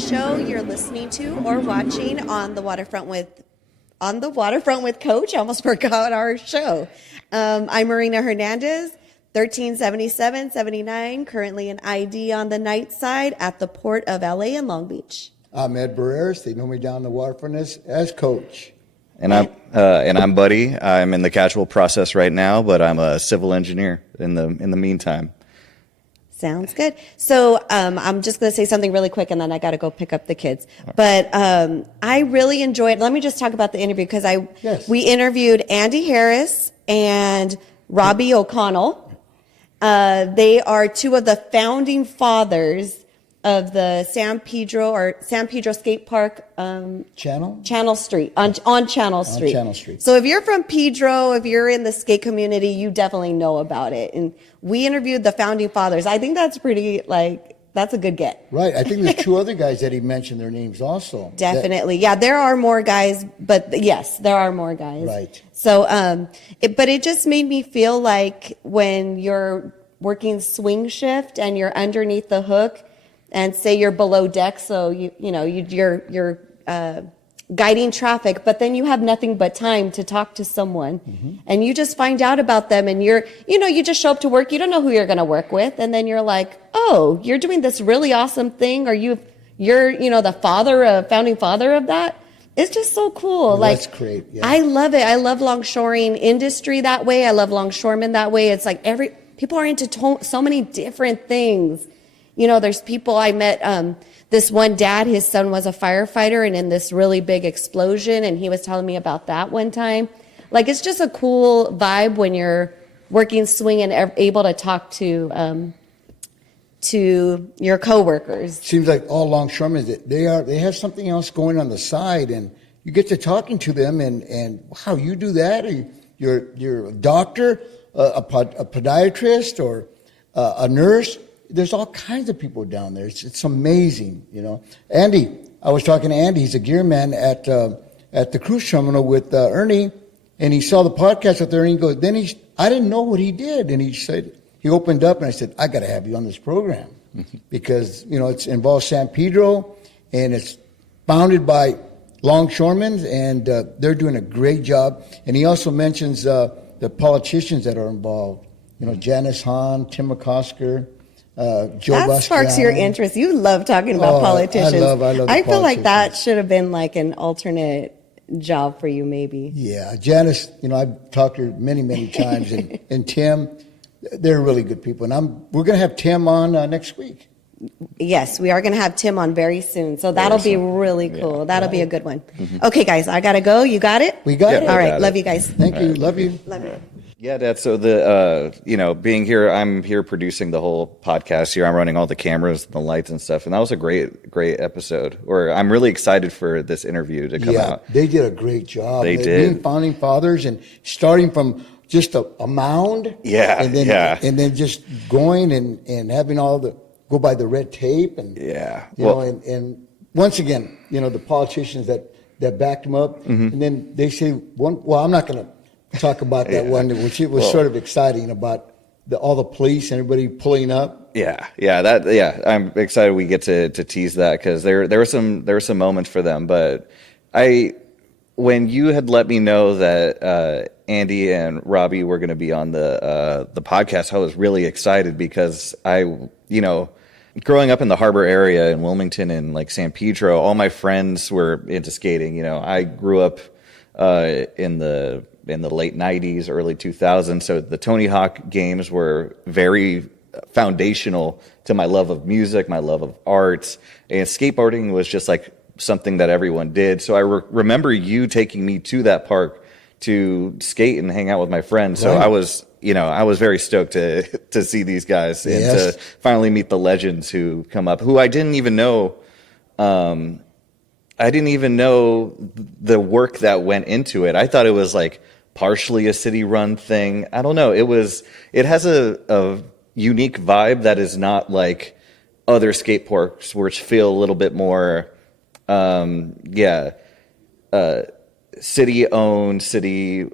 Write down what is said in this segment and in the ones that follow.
show you're listening to or watching on the Waterfront with Coach. I almost forgot our show. I'm Marina Hernandez, 137779, currently an ID on the night side at the Port of LA in Long Beach. I'm Ed Barreras. They know me down the Waterfront as Coach. And I'm Buddy. I'm in the casual process right now, but I'm a civil engineer in the meantime. Sounds good. So I'm just going to say something really quick, and then I got to go pick up the kids. But I really enjoyed. Let me just talk about the interview because we interviewed Andy Harris and Robbie O'Connell. They are two of the founding fathers of the San Pedro Skate Park Channel Street on Channel Street. Channel Street. So if you're from Pedro, if you're in the skate community, you definitely know about it. And we interviewed the founding fathers. I think that's that's a good get. Right. I think there's two other guys that he mentioned their names also. Definitely. Yeah, there are more guys, but yes, there are more guys. Right. So, but it just made me feel like when you're working swing shift and you're underneath the hook, and say you're below deck, so you're guiding traffic, but then you have nothing but time to talk to someone, and you just find out about them, and you just show up to work. You don't know who you're going to work with, and then you're like, oh, you're doing this really awesome thing, or you're the founding father of that. It's just so cool. That's great. Yeah. I love it. I love longshoring industry that way. I love longshoremen that way. It's like people are into so many different things. There's people I met, this one dad, his son was a firefighter and in this really big explosion, and he was telling me about that one time. Like, it's just a cool vibe when you're working swing and able to talk to your coworkers. Seems like all longshoremen, they have something else going on the side, and you get to talking to them, and wow, you do that? Or you're a doctor, a podiatrist, or a nurse. There's all kinds of people down there. It's amazing, Andy, I was talking to Andy. He's a gear man at the cruise terminal with Ernie, and he saw the podcast with Ernie. And I didn't know what he did, and he said he opened up, and I said, I got to have you on this program because it involves San Pedro, and it's founded by longshoremen, and they're doing a great job. And he also mentions the politicians that are involved. Janice Hahn, Tim McCosker. Joe that sparks your interest. You love talking about politicians. I love I feel like that should have been like an alternate job for you, maybe. Yeah, Janice, I've talked to her many, many times, and Tim, they're really good people. And we're going to have Tim on next week. Yes, we are going to have Tim on very soon. So that'll be really cool. Yeah. That'll be a good one. Okay, guys, I got to go. You got it? We got it. All right. Love you guys. Thank you. Love you. Love you. Yeah, Dad. So being here, I'm here producing the whole podcast here. I'm running all the cameras, the lights and stuff. And that was a great episode. I'm really excited for this interview to come out. They did a great job. They did. Being founding fathers and starting from just a mound. Yeah. And then just going and having go by the red tape and and once again, the politicians that backed them up, and then they say I'm not going to talk about that one, which it was sort of exciting about all the police and everybody pulling up. I'm excited we get to tease that because there were some moments for them. But when you had let me know that Andy and Robbie were going to be on the podcast, I was really excited because growing up in the harbor area in Wilmington and like San Pedro, all my friends were into skating. I grew up in the late 90s, early 2000s. So the Tony Hawk games were very foundational to my love of music, my love of arts, and skateboarding was just like something that everyone did. So I remember you taking me to that park to skate and hang out with my friends. So I was very stoked to see these guys and to finally meet the legends who come up, who I didn't even know. I didn't even know the work that went into it. I thought it was like partially a city-run thing. I don't know. It has a unique vibe that is not like other skate parks, which feel a little bit more, city-owned, city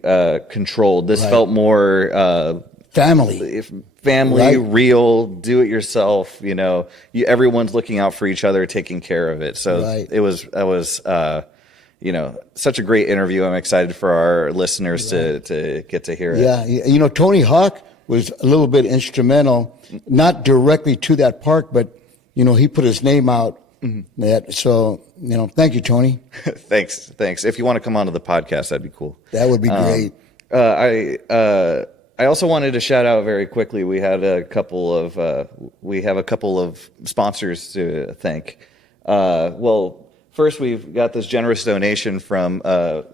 controlled. This felt more family. If family, Right. real, do it yourself. Everyone's looking out for each other, taking care of it. So Right. that was such a great interview. I'm excited for our listeners to get to hear it. Yeah, Tony Hawk was a little bit instrumental, not directly to that park, but he put his name out. So thank you, Tony. Thanks. If you want to come onto the podcast, that'd be cool. That would be great. I also wanted to shout out very quickly. We have a couple of sponsors to thank. First, we've got this generous donation from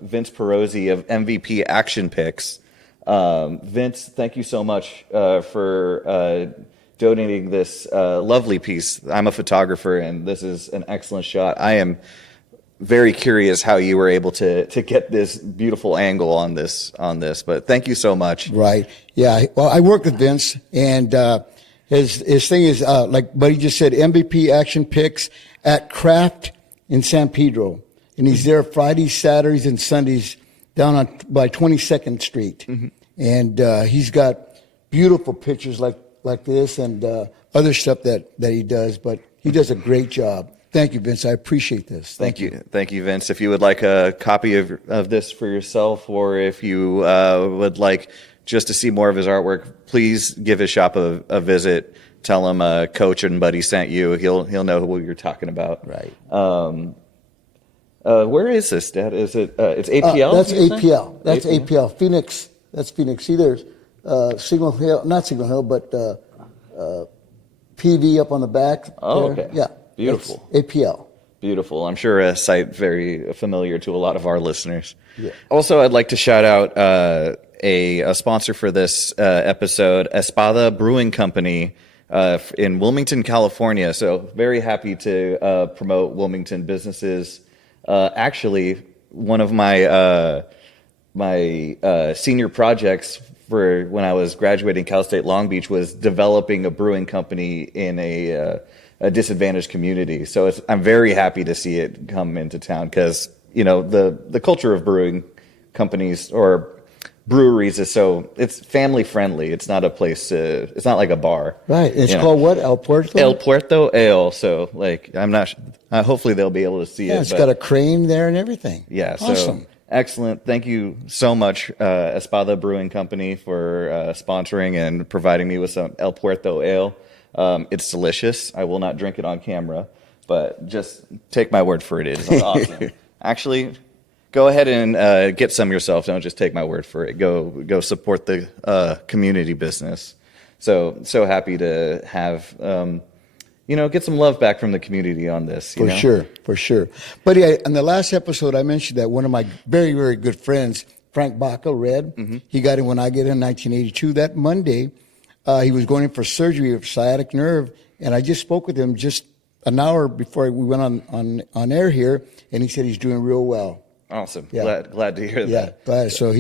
Vince Perozzi of MVP Action Picks. Vince, thank you so much for donating this lovely piece. I'm a photographer, and this is an excellent shot. I am very curious how you were able to get this beautiful angle on this, but thank you so much. Right. Yeah. Well, I work with Vince, and his thing is, like Buddy just said, MVP Action Picks at Craft in San Pedro. And he's there Fridays, Saturdays, and Sundays down by 22nd Street. And he's got beautiful pictures like this and other stuff that he does, but he does a great job. Thank you, Vince. I appreciate this. Thank you, Vince. If you would like a copy of this for yourself, or if you would like just to see more of his artwork, please give his shop a visit. Tell him Coach and Buddy sent you. He'll know who you're talking about. Right. Where is this, Dad? Is it? It's APL. That's APL. That's APL. Phoenix. That's Phoenix. Either Signal Hill, not Signal Hill, but PV up on the back. Oh, there. okay. Yeah. Beautiful. That's APL. Beautiful. I'm sure a site very familiar to a lot of our listeners. Yeah. Also, I'd like to shout out a sponsor for this episode, Espada Brewing Company in Wilmington, California. So very happy to promote Wilmington businesses. Actually, one of my senior projects for when I was graduating Cal State Long Beach was developing a brewing company in a disadvantaged community. So I'm very happy to see it come into town because, the culture of brewing companies or breweries it's family friendly. It's not a place it's not like a bar. Right. It's called what? El Puerto? El Puerto Ale. So I'm not, hopefully they'll be able to see it. It's got a crane there and everything. Yeah. Awesome. So excellent. Thank you so much, Espada Brewing Company, for sponsoring and providing me with some El Puerto Ale. It's delicious. I will not drink it on camera, but just take my word for it. It's awesome. Actually, go ahead and get some yourself. Don't just take my word for it. Go support the community business. So happy to have get some love back from the community on this. For sure. But yeah, in the last episode, I mentioned that one of my very, very good friends, Frank Baca, Red, he got in when I got in 1982. That Monday, he was going in for surgery of sciatic nerve, and I just spoke with him just an hour before we went on air here, and he said he's doing real well. Awesome. Yeah. Glad to hear that. Yeah, so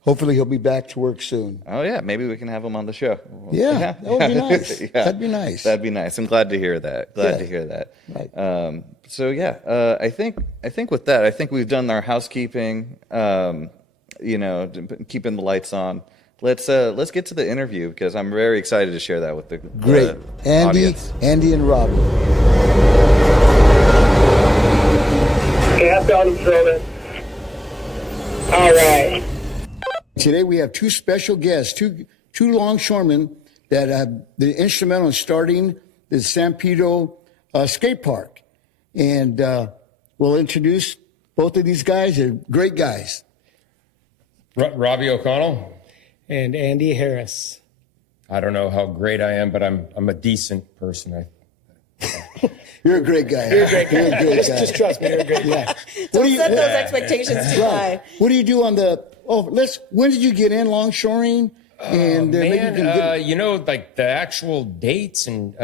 hopefully he'll be back to work soon. Oh yeah, maybe we can have him on the show. Yeah. That would be nice. Yeah. That'd be nice. That'd be nice. I'm glad to hear that. To hear that. Right. I think with that, I think we've done our housekeeping. Keeping the lights on. Let's get to the interview because I'm very excited to share that with the great audience. Andy and Robbie. Okay, I've got them thrown. All right. Today we have two special guests, two longshoremen that have been instrumental in starting the San Pedro skate park, and we'll introduce both of these guys. They're great guys. Robbie O'Connell. And Andy Harris. I don't know how great I am, but I'm a decent person. You're a great guy. You're a great guy. Just trust me, you're a great guy. Don't set those expectations too high. What do you do on the? When did you get in longshoring? And maybe you can get like the actual dates, and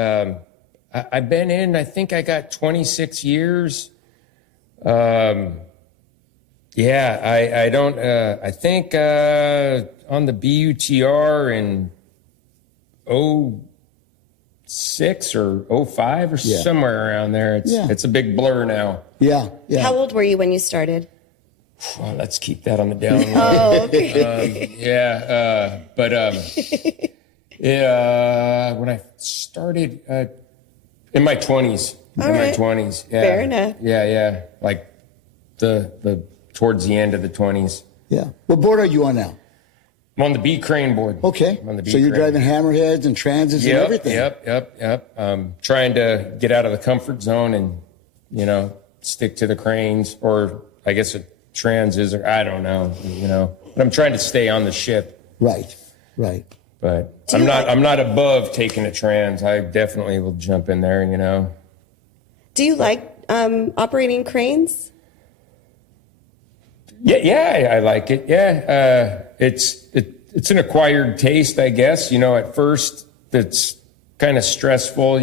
I've been in. I think I got 26 years. I don't. I think on the BUTR in 06 or 05 or somewhere around there. It's a big blur now. Yeah. How old were you when you started? Well, let's keep that on the down low. Oh, okay. When I started in my 20s. All right. 20s. Yeah. Fair enough. Yeah. Like the towards the end of the 20s. Yeah. What board are you on now? I'm on the B crane board. Okay. I'm on the B So you're crane. driving hammerheads and transits and everything. Yep. Trying to get out of the comfort zone and, stick to the cranes, or I guess a trans is, or I don't know, But I'm trying to stay on the ship. Right. But I'm not above taking a trans. I definitely will jump in there, Do you like operating cranes? Yeah, I like it. Yeah, it's an acquired taste, I guess. At first it's kind of stressful.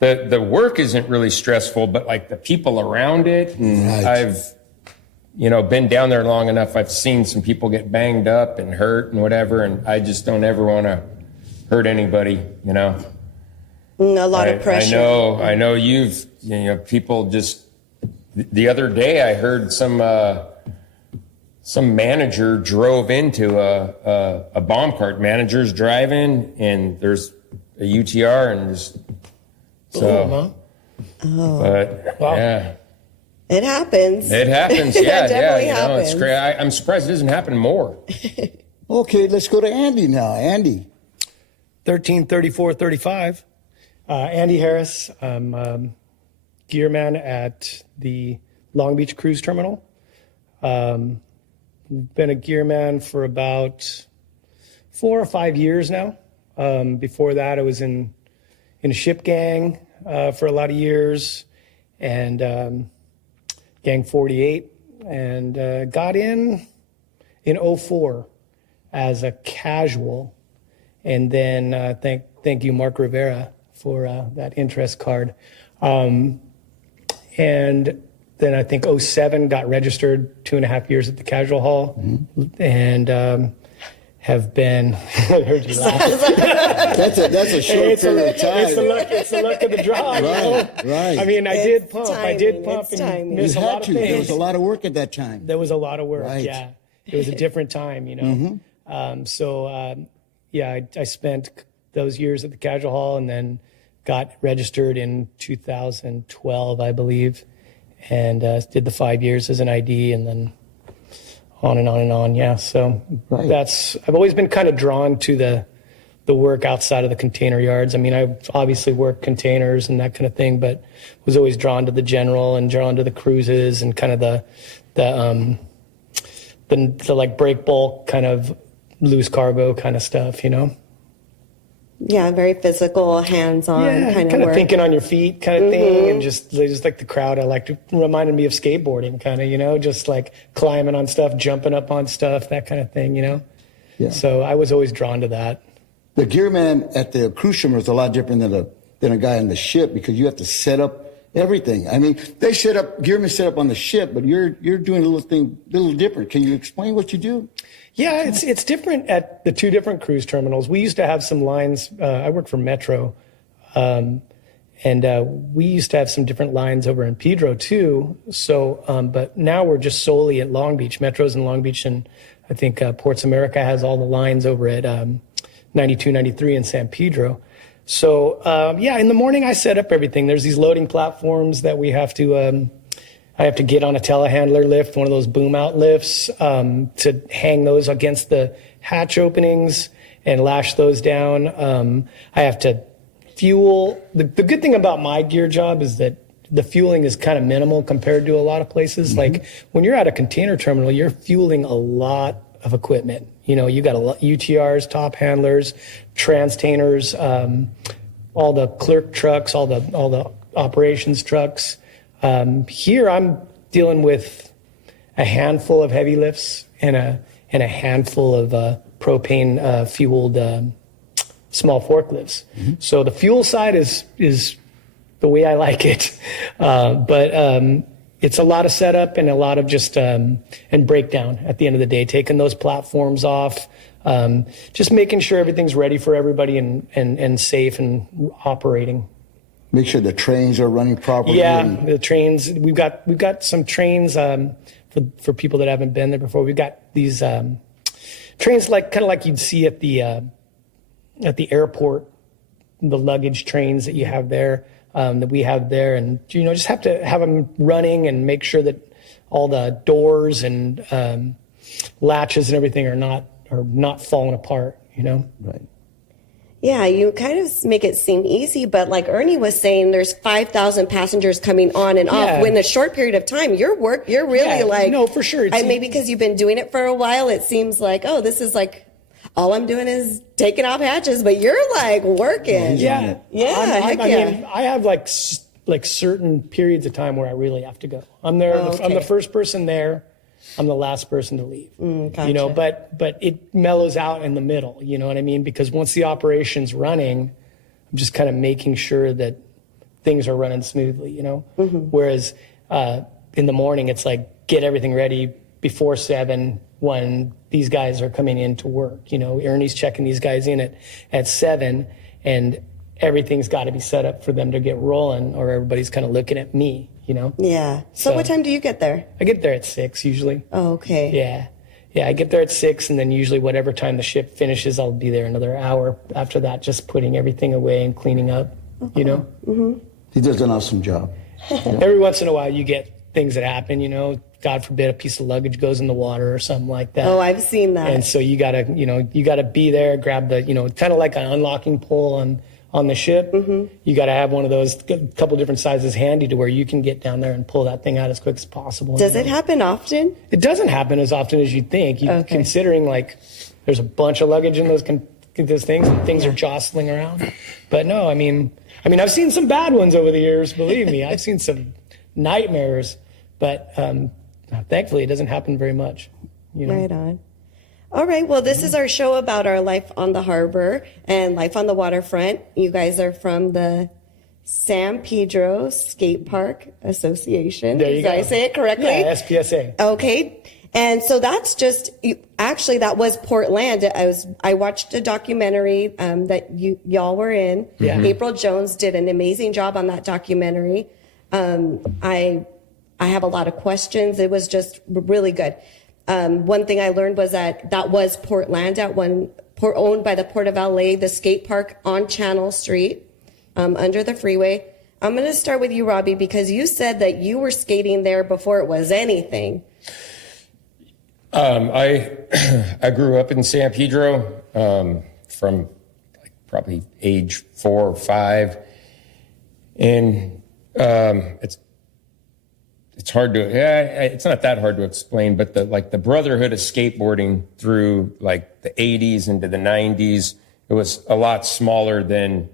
The work isn't really stressful, but like the people around it. Right. I've been down there long enough. I've seen some people get banged up and hurt and whatever, and I just don't ever want to hurt anybody. A lot of pressure. I know you've people just. The other day, I heard some manager drove into a bomb cart. Manager's driving, and there's a UTR, and just But Wow. yeah, It happens. it happens. It Yeah, definitely It's happens. great. I'm surprised it doesn't happen more. Okay, let's go to Andy now. Andy. 133435. Andy Harris. I'm gearman at the Long Beach Cruise Terminal. Been a gearman for about 4 or 5 years now. Before that, I was in a ship gang for a lot of years, and Gang 48, and got in 04 as a casual, and then thank you, Mark Rivera, for that interest card. And then I think 07 got registered, 2.5 years at the casual hall, and have been. I heard you laugh. That's a short period of time. It's the luck of the draw. Right. I mean, I did pump It's and timing. miss You a lot had of to. things. There was a lot of work at that time. There was a lot of work. Right. Yeah, it was a different time, I spent those years at the casual hall, and then got registered in 2012, I believe, and did the 5 years as an ID, and then on and on and on. Yeah, so Right. I've always been kind of drawn to the work outside of the container yards. I mean, I obviously worked containers and that kind of thing, but was always drawn to the general and drawn to the cruises and kind of the like break bulk kind of loose cargo kind of stuff, Yeah, very physical, hands-on kind of work. thinking on your feet kind of thing, and just like the crowd. I like to reminded me of skateboarding, kind of, just like climbing on stuff, jumping up on stuff, that kind of thing, Yeah. So I was always drawn to that. The gearman at the cruise terminal is a lot different than a guy on the ship, because you have to set up everything. I mean, gearmen set up on the ship, but you're doing a little different. Can you explain what you do? Yeah, it's different at the two different cruise terminals. We used to have some lines. I worked for Metro, and we used to have some different lines over in Pedro too. So, but now we're just solely at Long Beach. Metro's in Long Beach, and I think Ports America has all the lines over at 92, 93 in San Pedro. So, in the morning I set up everything. There's these loading platforms that we have to. I have to get on a telehandler lift, one of those boom out lifts, to hang those against the hatch openings and lash those down. I have to fuel. The good thing about my gear job is that the fueling is kind of minimal compared to a lot of places. Mm-hmm. Like when you're at a container terminal, you're fueling a lot of equipment. You got a lot, UTRs, top handlers, transtainers, all the clerk trucks, all the operations trucks. Here I'm dealing with a handful of heavy lifts and a handful of propane fueled small forklifts. Mm-hmm. So the fuel side is the way I like it, but it's a lot of setup and a lot of just and breakdown at the end of the day, taking those platforms off, just making sure everything's ready for everybody and safe and operating. make sure the trains are running properly. Yeah, and- the trains. We've got some trains for people that haven't been there before. We've got these trains kind of like you'd see at the airport, the luggage trains that you have there, that we have there, and just have to have them running and make sure that all the doors and latches and everything are not falling apart. Right. Yeah, you kind of make it seem easy, but like Ernie was saying, there's 5,000 passengers coming on and off. Yeah. In a short period of time, you're really Yeah, like, no, for sure. Maybe because you've been doing it for a while, it seems like, oh, this is like, all I'm doing is taking off hatches, but you're like working. Yeah, heck I yeah. mean, I have like certain periods of time where I really have to go. I'm there. Oh, okay. I'm the first person there. I'm the last person to leave. Gotcha. But it mellows out in the middle. You know what I mean? Because once the operation's running, I'm just kind of making sure that things are running smoothly. Whereas in the morning, it's like get everything ready before 7 when these guys are coming in to work. Ernie's checking these guys in at 7, and everything's got to be set up for them to get rolling, or everybody's kind of looking at me. Yeah. So what time do you get there? I get there at 6 usually. Oh, okay. Yeah, I get there at 6, and then usually whatever time the ship finishes, I'll be there another hour after that, just putting everything away and cleaning up. He does an awesome job. Every once in a while, you get things that happen. God forbid, a piece of luggage goes in the water or something like that. Oh, I've seen that. And so you gotta be there, grab the, kind of like an unlocking pole on the ship. You got to have one of those, a couple different sizes handy to where you can get down there and pull that thing out as quick as possible. Does it happen often? It doesn't happen as often as you'd think. Considering like there's a bunch of luggage in those things, and things are jostling around. But no, I mean, I've seen some bad ones over the years. Believe me, I've seen some nightmares. But thankfully, it doesn't happen very much. Right on. All right. Well, this is our show about our life on the harbor and life on the waterfront. You guys are from the San Pedro Skate Park Association. There you Did go. I say it correctly? Yeah, SPSA. Okay. And so that's just actually that was Portland. I watched a documentary that y'all were in. Yeah. April Jones did an amazing job on that documentary. I have a lot of questions. It was just really good. One thing I learned was that was Portland owned by the Port of LA, the skate park on Channel Street, under the freeway. I'm going to start with you, Robbie, because you said that you were skating there before it was anything. I grew up in San Pedro from probably age 4 or 5, and it's hard to, it's not that hard to explain, but the brotherhood of skateboarding through like the 80s into the 90s, it was a lot smaller than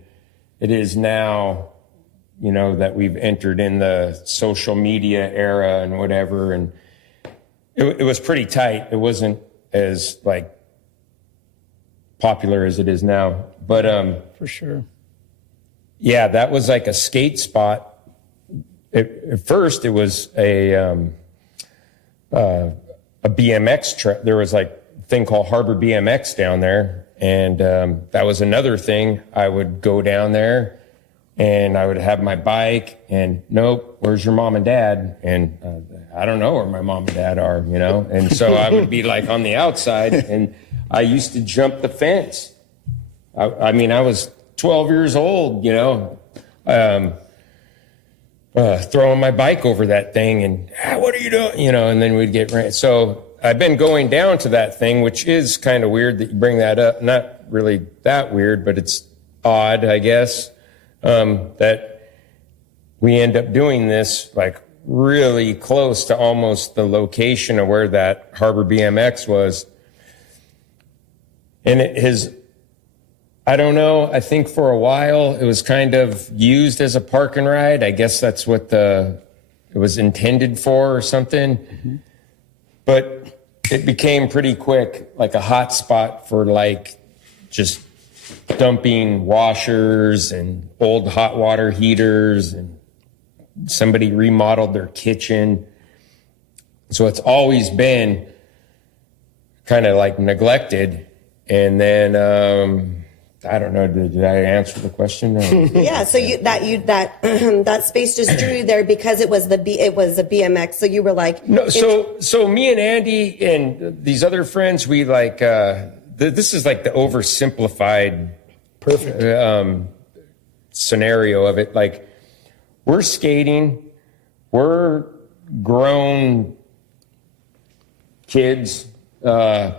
it is now, that we've entered in the social media era and whatever. And it was pretty tight. It wasn't as like popular as it is now, but, For sure. yeah, that was like a skate spot. At first, it was a BMX track. There was like a thing called Harbor BMX down there, and that was another thing. I would go down there, and I would have my bike, and nope, where's your mom and dad? And I don't know where my mom and dad are, And so I would be like on the outside, and I used to jump the fence. I was 12 years old, throwing my bike over that thing and what are you doing? And then we'd get ran. So I've been going down to that thing, which is kind of weird that you bring that up. Not really that weird, but it's odd, I guess, that we end up doing this like really close to almost the location of where that Harbor BMX was. And it has, I don't know. I think for a while it was kind of used as a park and ride. I guess that's what it was intended for or something. Mm-hmm. But it became pretty quick, like a hot spot for like just dumping washers and old hot water heaters, and somebody remodeled their kitchen. So it's always been kind of like neglected. And then I don't know. Did I answer the question? Yeah, so that space just drew you there because it was a BMX. So you were like, no. So me and Andy and these other friends, we like this is like the oversimplified Perfect. Scenario of it. Like we're skating, we're grown kids, and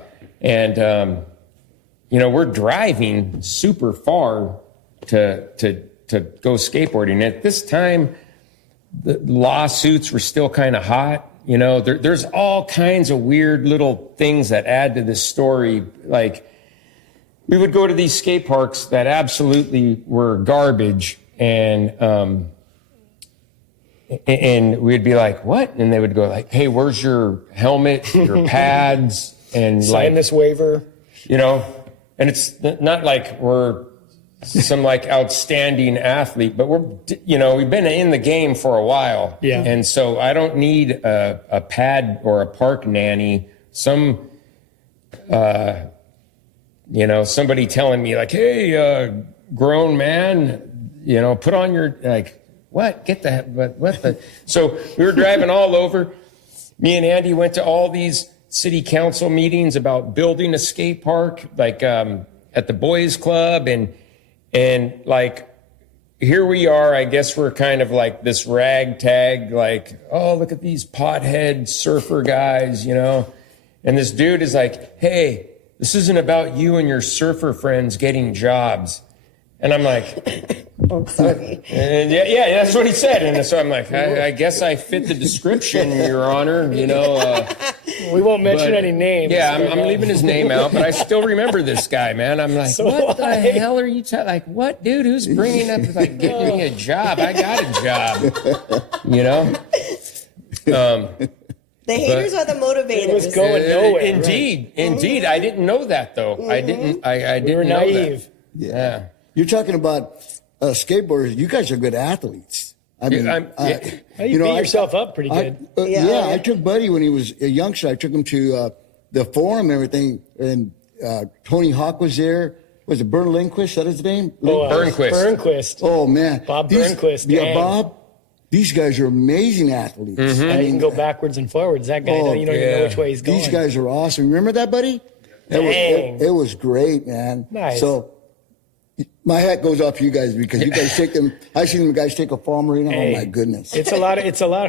we're driving super far to go skateboarding. At this time, the lawsuits were still kind of hot. There's all kinds of weird little things that add to this story. Like we would go to these skate parks that absolutely were garbage, and we'd be like, "What?" And they would go like, "Hey, where's your helmet, your pads, and Sign this waiver." And it's not like we're some like outstanding athlete, but we've been in the game for a while. Yeah. And so I don't need a pad or a park nanny. Somebody telling me like, "Hey, grown man, put on your," like, what? What the? So we were driving all over. Me and Andy went to all these city council meetings about building a skate park, like at the boys club, and like here we are. I guess we're kind of like this ragtag, like, oh, look at these pothead surfer guys, and this dude is like, "Hey, this isn't about you and your surfer friends getting jobs." And I'm like, "Oh, sorry." And yeah, that's what he said. And so I'm like, I guess I fit the description, Your Honor. We won't mention any names. Yeah, I'm leaving his name out, but I still remember this guy, man. I'm like, what the hell are you like, what, dude? Who's bringing up like getting me a job? I got a job, The haters are the motivators. It was going nowhere. Indeed. I didn't know that though. Mm-hmm. I didn't know naive. that. Yeah. You're talking about skateboarders. You guys are good athletes. I mean, You beat yourself up pretty good. I took Buddy when he was a youngster. I took him to the forum and everything, and Tony Hawk was there. Was it Bern Lindquist? Is that his name? Burnquist. Oh man, Bob Burnquist. Yeah, Bob. These guys are amazing athletes. Mm-hmm. You can go backwards and forwards. That guy, you don't even know which way he's going. These guys are awesome. Remember that, Buddy? It was great, man. Nice. So my hat goes off to you guys because you guys take them. I've seen them guys take a farm arena. Oh my goodness! It's a lot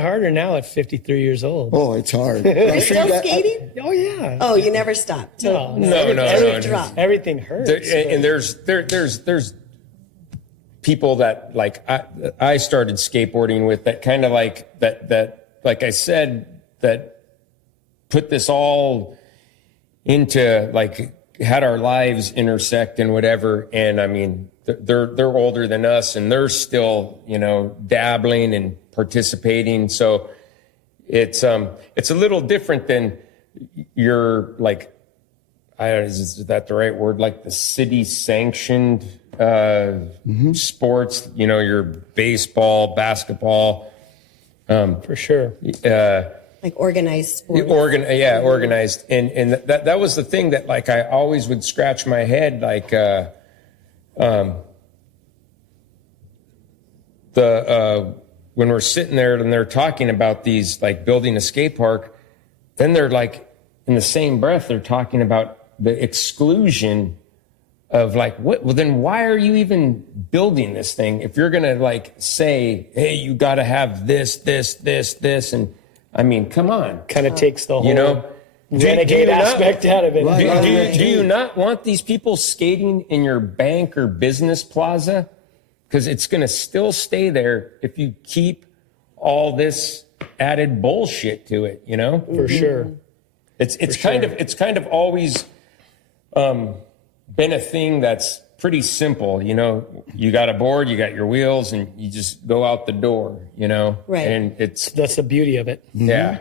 harder now at 53 years old. Oh, it's hard. You're still skating? Oh yeah. Oh, you never stopped. No. Everything hurts. And there's people that like I started skateboarding with that kind of like that like I said, that put this all into like had our lives intersect and whatever. And I mean, they're older than us and they're still, dabbling and participating. So it's a little different than your like, is that the right word? Like the city sanctioned sports, your baseball, basketball. For sure. Like organized sports. Organized. And that was the thing that like I always would scratch my head, like when we're sitting there and they're talking about these like building a skate park, then they're like in the same breath they're talking about the exclusion of like what, well then why are you even building this thing if you're gonna like say, hey, you gotta have this, and I mean, come on. Kind of takes the whole renegade aspect out of it. Do you not want these people skating in your bank or business plaza? Because it's going to still stay there if you keep all this added bullshit to it, For sure. It's kind of always been a thing that's pretty simple, you got a board, you got your wheels, and you just go out the door, Right. And That's the beauty of it. Yeah.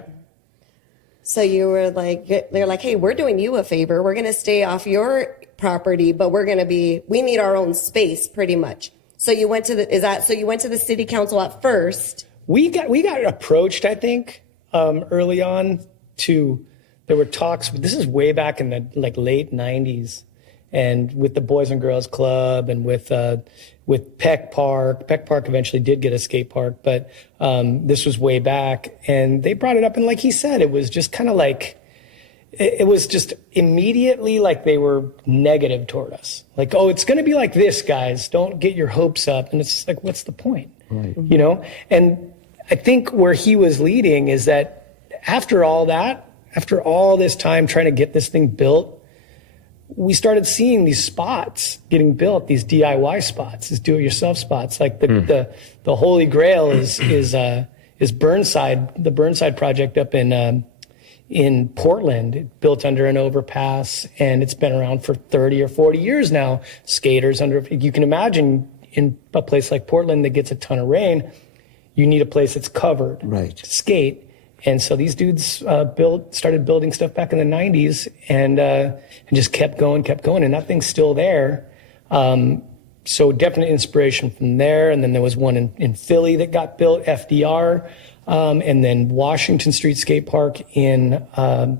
So you were like, they're like, hey, we're doing you a favor. We're going to stay off your property, but we need our own space pretty much. So you went to the city council at first. We got approached, I think, early on there were talks, this is way back in the like late 90s. and with the Boys and Girls Club and with Peck Park. Peck Park eventually did get a skate park, but this was way back. And they brought it up, and like he said, it was just kind of like, it was just immediately like they were negative toward us. Like, oh, it's going to be like this, guys. Don't get your hopes up. And it's just like, what's the point? Right. You know? And I think where he was leading is that after all that, after all this time trying to get this thing built, we started seeing these spots getting built, these DIY spots, these do-it-yourself spots. Like the holy grail is Burnside, the Burnside project up in Portland, built under an overpass, and it's been around for 30 or 40 years now. Skaters under, you can imagine in a place like Portland that gets a ton of rain, you need a place that's covered to skate. And so these dudes started building stuff back in the 90s and just kept going, and that thing's still there. So definite inspiration from there. And then there was one in Philly that got built, FDR. And then Washington Street Skate Park in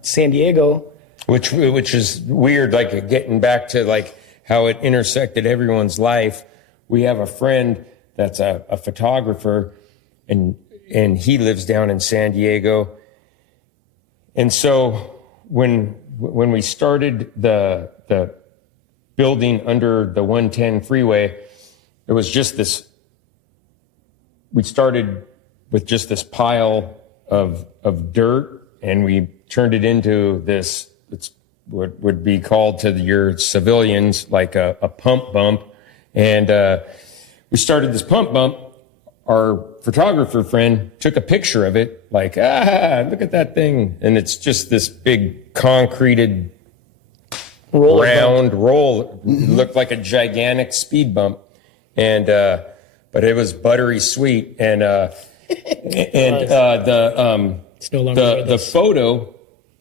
San Diego. Which is weird, like getting back to like how it intersected everyone's life. We have a friend that's a photographer, and he lives down in San Diego. And so when we started the building under the 110 freeway, it was just this, we started with just this pile of dirt, and we turned it into this, it's what would be called to your civilians like a pump bump. And we started this pump bump. Our photographer friend took a picture of it, like, look at that thing. And it's just this big concreted round roll. It looked like a gigantic speed bump. And but it was buttery sweet. And It's no longer the photo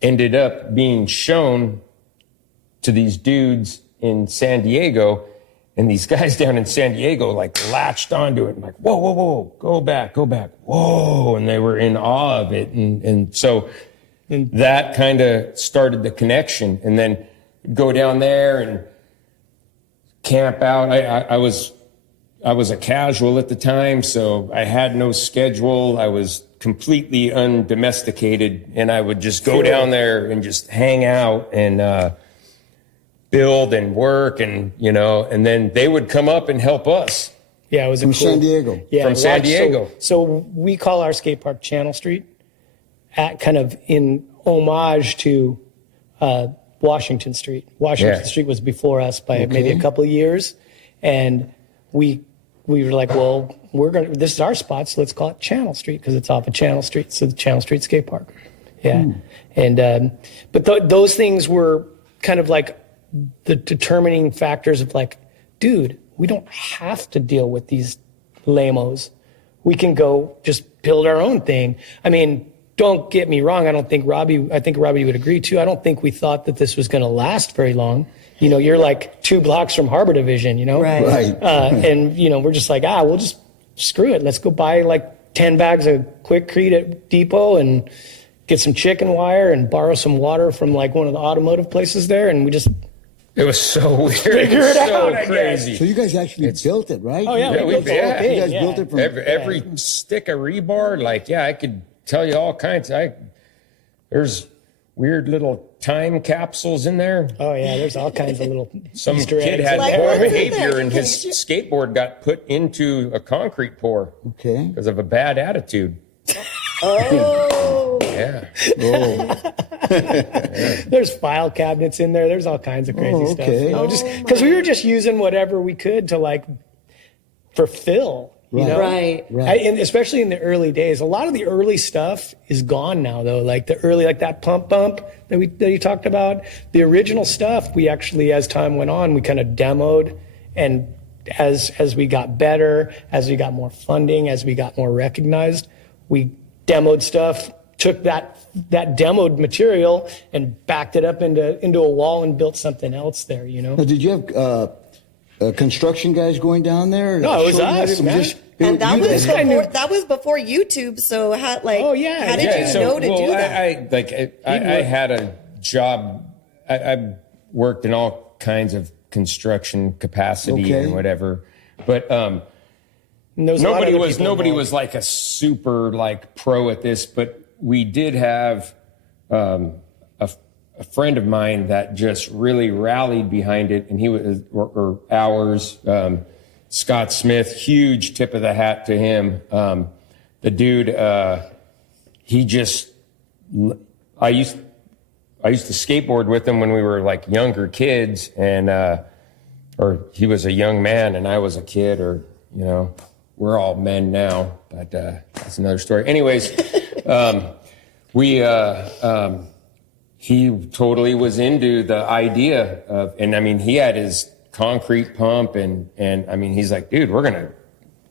ended up being shown to these dudes in San Diego, and these guys down in San Diego like latched onto it and like, whoa, go back, whoa, and they were in awe of it, and so that kind of started the connection. And then go down there and camp out. I was a casual at the time, so I had no schedule. I was completely undomesticated, and I would just go down there and just hang out and build and work, and and then they would come up and help us. Yeah, it was From San Diego. Yeah, From San Diego. So we call our skate park Channel Street, at kind of in homage to Washington Street. Washington Street was before us by maybe a couple of years, and we were like, well, this is our spot, so let's call it Channel Street because it's off of Channel Street, so the Channel Street Skate Park. Yeah, and but those things were kind of like the determining factors of like, dude, we don't have to deal with these lamos. We can go just build our own thing. I mean, don't get me wrong. I think Robbie would agree too. I don't think we thought that this was going to last very long. You're like 2 blocks from Harbor Division, Right. And, we're just like, we'll just screw it. Let's go buy like 10 bags of Quickcrete at Depot and get some chicken wire and borrow some water from like one of the automotive places there. And we just... It was so weird. Figure it so out, crazy. So you guys actually built it, right? Oh, yeah. Yeah, we built the whole thing. You guys Yeah. built it from... Every stick of rebar, like, I could tell you all kinds. There's weird little time capsules in there. Oh, yeah. There's all kinds of little Some Easter kid eggs. had Like, poor what's in behavior, there? and his skateboard got put into a concrete pour Okay. because of a bad attitude. Oh. Yeah. Oh, There's file cabinets in there. There's all kinds of crazy stuff. okay. Just because we were just using whatever we could to like fulfill. Right. And especially in the early days, a lot of the early stuff is gone now, though. Like the early, like that pump bump that you talked about. The original stuff, we actually, as time went on, we kind of demoed, and as we got better, as we got more funding, as we got more recognized, we demoed stuff, took that demoed material and backed it up into a wall and built something else there. Now, did you have construction guys going down there? No, it was showing us, how to- man. And that you was guys- that was before YouTube. So how Oh, yeah. how did Yeah, you know to do that? I had a job. I worked in all kinds of construction capacity Okay. and whatever. But And there was a lot of nobody other was people involved. like a super like pro at this, but we did have a friend of mine that just really rallied behind it, and he was or ours. Scott Smith, huge tip of the hat to him. The dude, he just, I used to skateboard with him when we were like younger kids, and or he was a young man and I was a kid, or you know, we're all men now, but that's another story. Anyways, he totally was into the idea of, and I mean, he had his concrete pump, and I mean, he's like, dude, we're gonna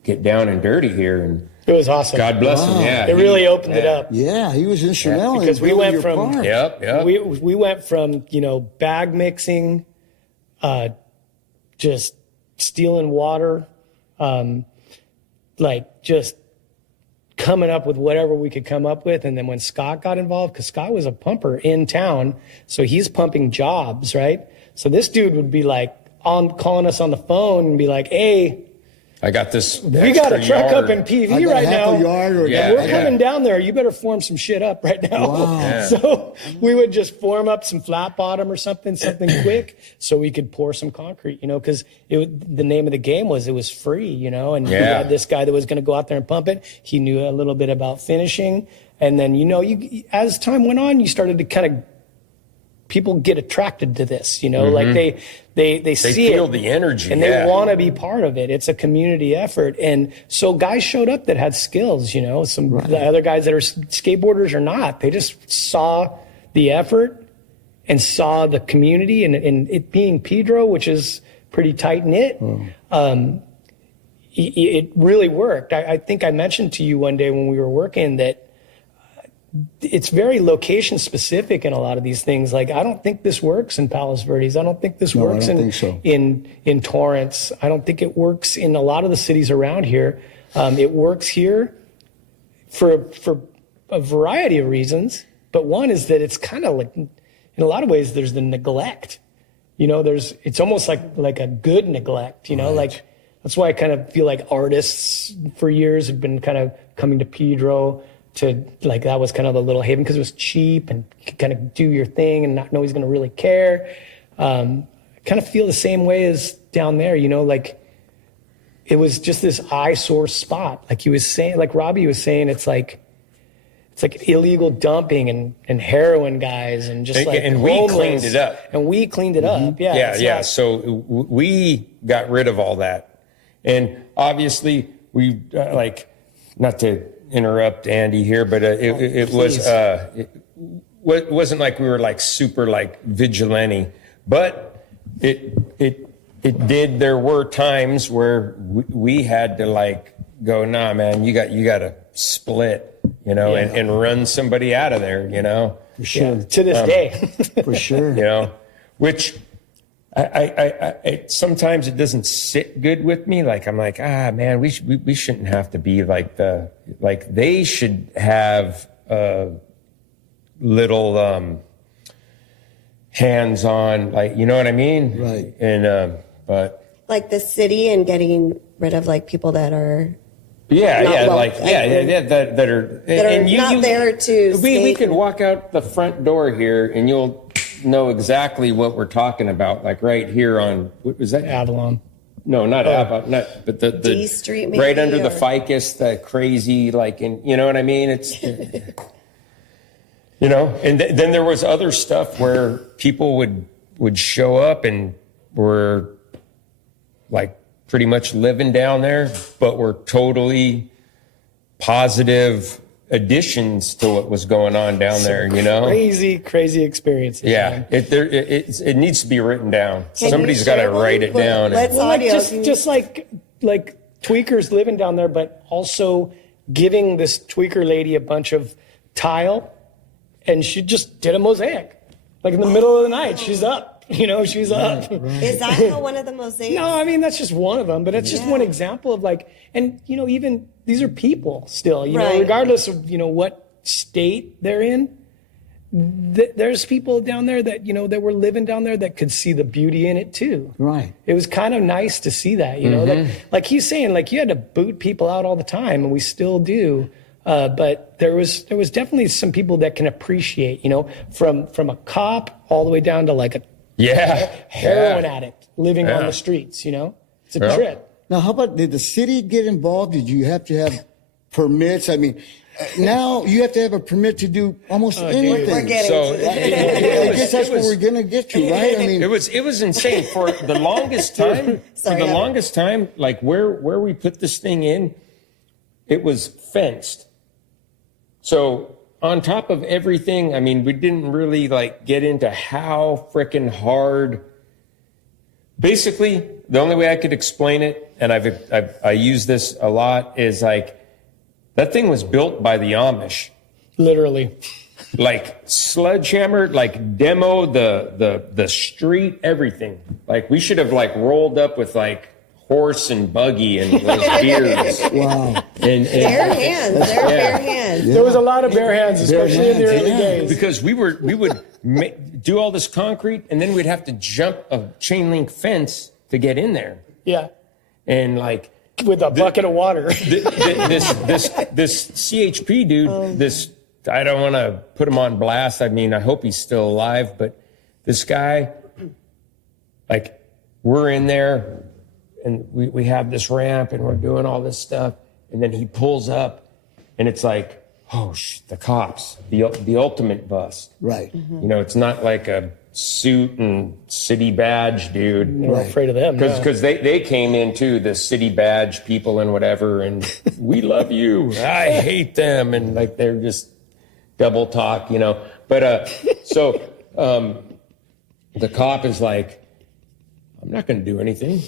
get down and dirty here, and It was awesome. God bless him. Yeah, It really opened it up. Yeah, he was instrumental in Because we building went your from- park. Yep. We went from, you know, bag mixing, just stealing water, like just coming up with whatever we could come up with. And then when Scott got involved, because Scott was a pumper in town, so he's pumping jobs, right? So this dude would be like calling us on the phone and be like, hey, I got this. we got a extra truck yard. up in PV I got right half now. a yard or Yeah, We're coming down there. You better form some shit up right now. Wow. Yeah. So we would just form up some flat bottom or something quick, so we could pour some concrete, you know, because the name of the game was it was free, you know, and we Yeah. had this guy that was going to go out there and pump it. He knew a little bit about finishing. And then, you know, as time went on, you started to kind of, people get attracted to this, you know, like they see feel it, the energy, and yeah. they want to be part of it. It's a community effort. And so guys showed up that had skills, you know, the other guys that are skateboarders or not, they just saw the effort and saw the community, and it being Pedro, which is pretty tight knit. It really worked. I think I mentioned to you one day when we were working that it's very location specific in a lot of these things. Like, I don't think this works in Palos Verdes. I don't think this No, I works don't think so. in Torrance. I don't think it works in a lot of the cities around here. It works here for a variety of reasons. But one is that it's kind of like, in a lot of ways, there's the neglect. You know, it's almost like a good neglect, you know, like that's why I kind of feel like artists for years have been kind of coming to Pedro to, like, that was kind of a little haven because it was cheap and you could kind of do your thing and not know he's going to really care. I kind of feel the same way as down there, you know, like it was just this eyesore spot. Like he was saying, like Robbie was saying, it's like illegal dumping and heroin guys and just like and we homeless. cleaned it up. And we cleaned it up. Yeah. Yeah, it's yeah. not- So we got rid of all that, and obviously we like, not to interrupt Andy here, but it wasn't like we were like super like vigilante, but it did. There were times where we had to like go, nah, man, you got to split, you know, and run somebody out of there, you know. For sure. to this day. For sure. You know, which I sometimes it doesn't sit good with me. Like, I'm like, man, we shouldn't have to be like they should have little hands-on, like, you know what I mean? Right. And but Like the city and getting rid of like people that are yeah, Not yeah, well- like yeah, that are not there to We skate. can walk out the front door here, and you'll know exactly what we're talking about. Like right here on, what was that? Avalon. No, not Avalon, not, but the D Street, right maybe, under the or- ficus, the crazy, like, and you know what I mean? It's, you know, and then there was other stuff where people would show up and were like pretty much living down there, but were totally positive additions to what was going on down there, you know? Crazy experiences. Yeah, man. it needs to be written down. Can you Somebody's got to share one? write it Well, down. let's Well, like audio. just like tweakers living down there, but also giving this tweaker lady a bunch of tile, and she just did a mosaic. Like in the middle of the night, she's up. You know, she's up. Is that how one of the mosaics? No, I mean, that's just one of them, but it's just Yeah. one example of like, and you know, even these are people still, you know, Right. regardless of, you know, what state they're in, there's people down there that, that were living down there that could see the beauty in it too. Right. It was kind of nice to see that, like he's saying, like you had to boot people out all the time, and we still do. But there was definitely some people that can appreciate, from a cop all the way down to like a heroin addict living on the streets, it's a trip. Now, how about, did the city get involved? Did you have to have permits? I mean, now you have to have a permit to do almost anything. We're getting So to I guess that's what we're going to get to, right? I mean, it was insane for the longest time. Longest time, like where we put this thing in, it was fenced. So on top of everything, I mean, we didn't really like get into how freaking hard. Basically, the only way I could explain it, and I use this a lot, is like that thing was built by the Amish. Literally. Like sledgehammer, like demo the street, everything. Like we should have like rolled up with like horse and buggy and those beards. wow. And bare hands. They're bare hands. There was a lot of bare hands, especially in the early days. because we would do all this concrete, and then we'd have to jump a chain link fence to get in there. Yeah. And like With a bucket of water. this CHP dude, I don't want to put him on blast. I mean, I hope he's still alive, but this guy, like, we're in there and we have this ramp and we're doing all this stuff. And then he pulls up and it's like, oh, the cops, the ultimate bust. right. It's not like a suit and city badge dude. We're afraid of them. Because they came into the city badge people and whatever, and we love you. I hate them, and like they're just double talk, But so the cop is like, I'm not going to do anything,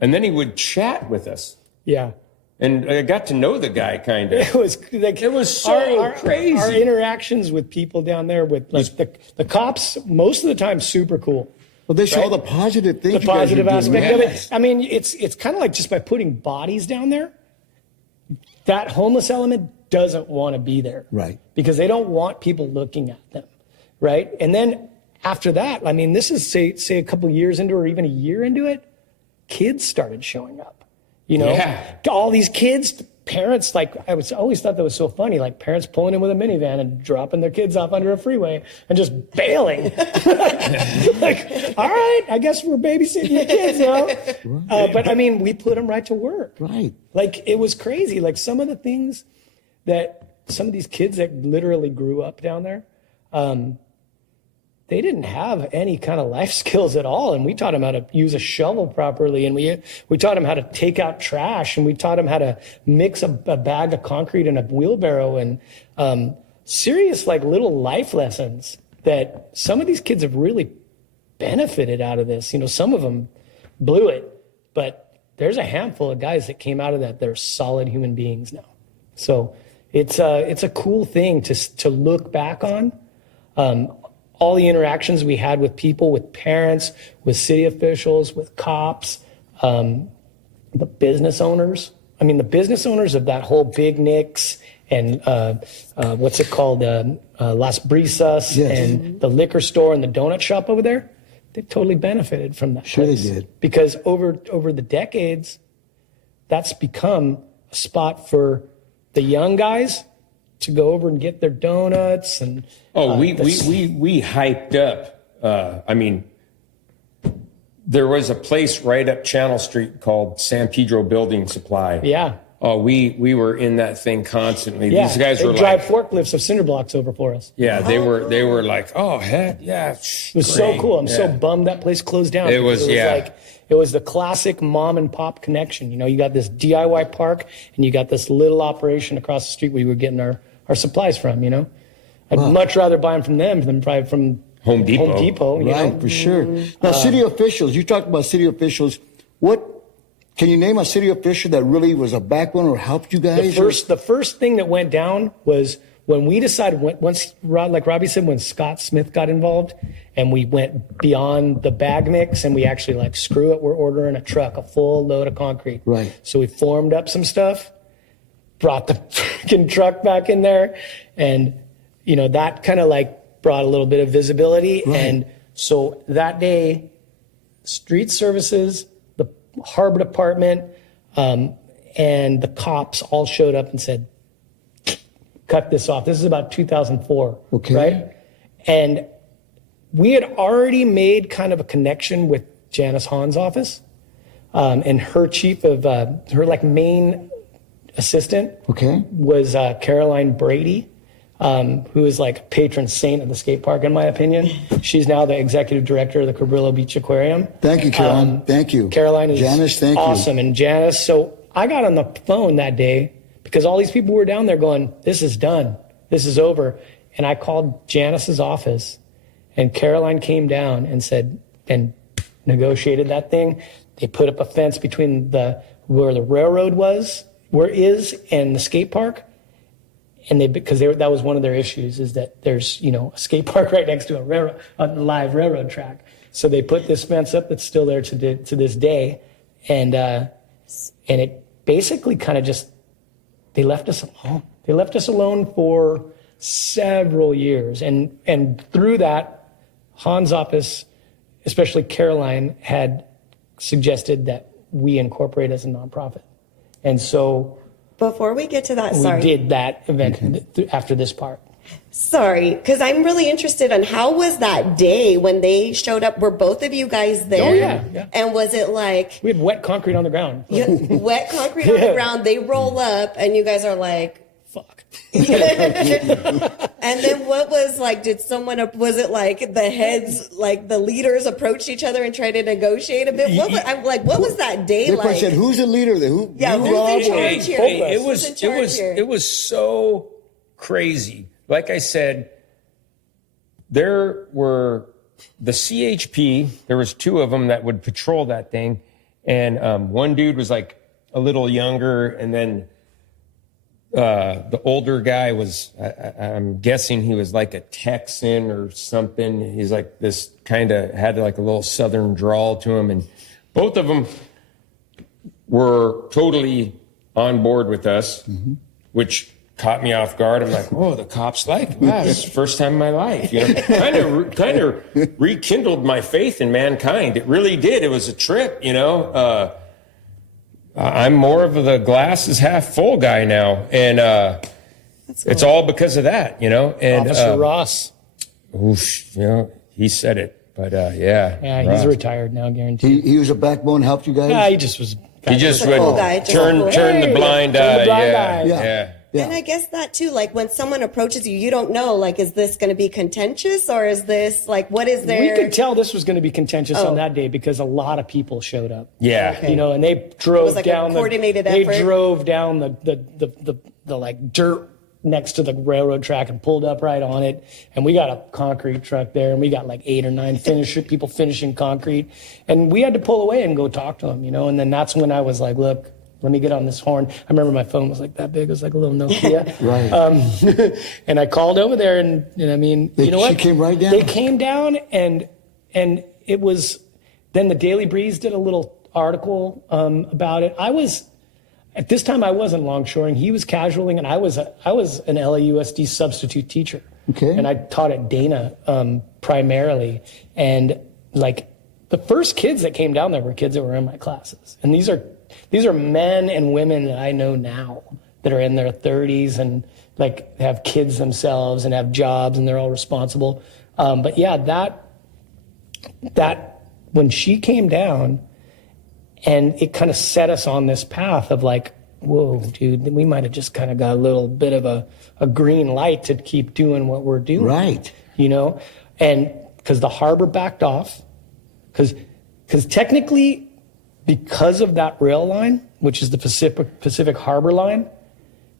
and then he would chat with us. Yeah. And I got to know the guy kind of. It was like It was so crazy. Our interactions with people down there, with like the cops, most of the time, super cool. Well, they saw the positive things. The positive aspect of Yes. it. I mean, it's kind of like just by putting bodies down there, that homeless element doesn't want to be there. Right. Because they don't want people looking at them. Right. And then after that, I mean, this is say a couple years into, or even a year into it, kids started showing up. All these kids, parents, like, I always thought that was so funny, like parents pulling in with a minivan and dropping their kids off under a freeway and just bailing. Like, all right, I guess we're babysitting your kids now. Right. But I mean, we put them right to work. Right. Like, it was crazy. Like, some of the things that some of these kids that literally grew up down there, they didn't have any kind of life skills at all. And we taught them how to use a shovel properly. And we taught them how to take out trash. And we taught them how to mix a bag of concrete in a wheelbarrow. And serious, like, little life lessons that some of these kids have really benefited out of this. Some of them blew it. But there's a handful of guys that came out of that. They're solid human beings now. So it's a cool thing to look back on. All the interactions we had with people, with parents, with city officials, with cops, the business owners. I mean, the business owners of that whole Big Nick's and what's it called, Las Brisas, Yes. and the liquor store and the donut shop over there, they've totally benefited from that. Sure they place. did. Because over the decades, that's become a spot for the young guys to go over and get their donuts and we hyped up. I mean, there was a place right up Channel Street called San Pedro Building Supply. Yeah. Oh, we were in that thing constantly. Yeah. These guys they were drive like, forklifts of cinder blocks over for us. yeah, they were like, oh heck yeah, It was so cool. I'm so bummed that place closed down. It was, because yeah. like, it was the classic mom and pop connection. You got this DIY park and you got this little operation across the street where we were getting our supplies from. I'd much rather buy them from them than probably from Home Depot. Home Depot, Right, for sure. Now, city officials, you talked about city officials. Can you name a city official that really was a backbone or helped you guys? The first thing that went down was when we decided, once, like Robbie said, when Scott Smith got involved and we went beyond the bag mix and we actually like, screw it, we're ordering a truck, a full load of concrete. Right. So we formed up some stuff, brought the freaking truck back in there, and that kind of like brought a little bit of visibility. Right. And so that day, street services, the harbor department, and the cops all showed up and said, cut this off. This is about 2004, Okay. right? And we had already made kind of a connection with Janice Hahn's office, and her chief of, her like main assistant Okay. was Caroline Brady, who is like patron saint of the skate park, in my opinion. She's now the executive director of the Cabrillo Beach Aquarium. Thank you, Caroline. Thank you. Caroline is Janice, thank you. awesome. And Janice, so I got on the phone that day because all these people were down there going, this is done. This is over. And I called Janice's office, and Caroline came down and said, and negotiated that thing. They put up a fence between where the railroad is and the skate park. And that was one of their issues, is that there's, a skate park right next to a live railroad track. So they put this fence up that's still there to this day. And it basically kind of just, they left us alone. They left us alone for several years. And through that, Han's office, especially Caroline, had suggested that we incorporate as a nonprofit. And so Before we get to that, sorry. we did that event after this part. Sorry, because I'm really interested in how was that day when they showed up? Were both of you guys there? Oh, yeah. And was it like We had wet concrete on the ground. wet concrete on the ground? They roll up and you guys are like, Fuck. and then what was like, was it like the heads, like the leaders approached each other and tried to negotiate a bit? What was that day They like? said, who's the leader there? Who's Yeah, who's in Rob? charge here? It Who's in charge was here? it was so crazy. Like I said, there were the CHP. There was two of them that would patrol that thing, and one dude was like a little younger, and then the older guy was. I'm guessing he was like a Texan or something. He's like this kind of had like a little Southern drawl to him, and both of them were totally on board with us, which caught me off guard. I'm like, oh, the cops like, wow, this is the first time in my life. Kind of rekindled my faith in mankind. It really did. It was a trip, I'm more of the glass is half full guy now. And it's all because of that, And Officer Ross. oof, he said it. But yeah. Yeah, he's Ross. retired now, guaranteed. He was a backbone, helped you guys? Yeah, he just was. He just a would cool guy, just a turn cool- turn the blind Turn the eye. blind Yeah, eye. yeah. Yeah. And I guess that too, like when someone approaches you, you don't know, like, is this going to be contentious or is this like, what is there? We could tell this was going to be contentious Oh. on that day because a lot of people showed up. Yeah. Okay. And they drove was like a down coordinated They effort? drove down the like dirt next to the railroad track and pulled up right on it. And we got a concrete truck there, and we got like 8 or 9 people finishing concrete, and we had to pull away and go talk to them, And then that's when I was like, look, let me get on this horn. I remember my phone was like that big. It was like a little Nokia. Right. And I called over there, and I mean, you know what? She came right down? They came down, and it was. Then the Daily Breeze did a little article about it. At this time I wasn't longshoring. He was casualing, and I was an LAUSD substitute teacher. Okay. And I taught at Dana primarily, and like the first kids that came down there were kids that were in my classes, and these are men and women that I know now that are in their 30s and like have kids themselves and have jobs, and they're all responsible. But yeah, that when she came down, and it kind of set us on this path of like, whoa, dude, we might have just kind of got a little bit of a green light to keep doing what we're doing. Right. And because the harbor backed off, because technically, because of that rail line, which is the Pacific Harbor Line,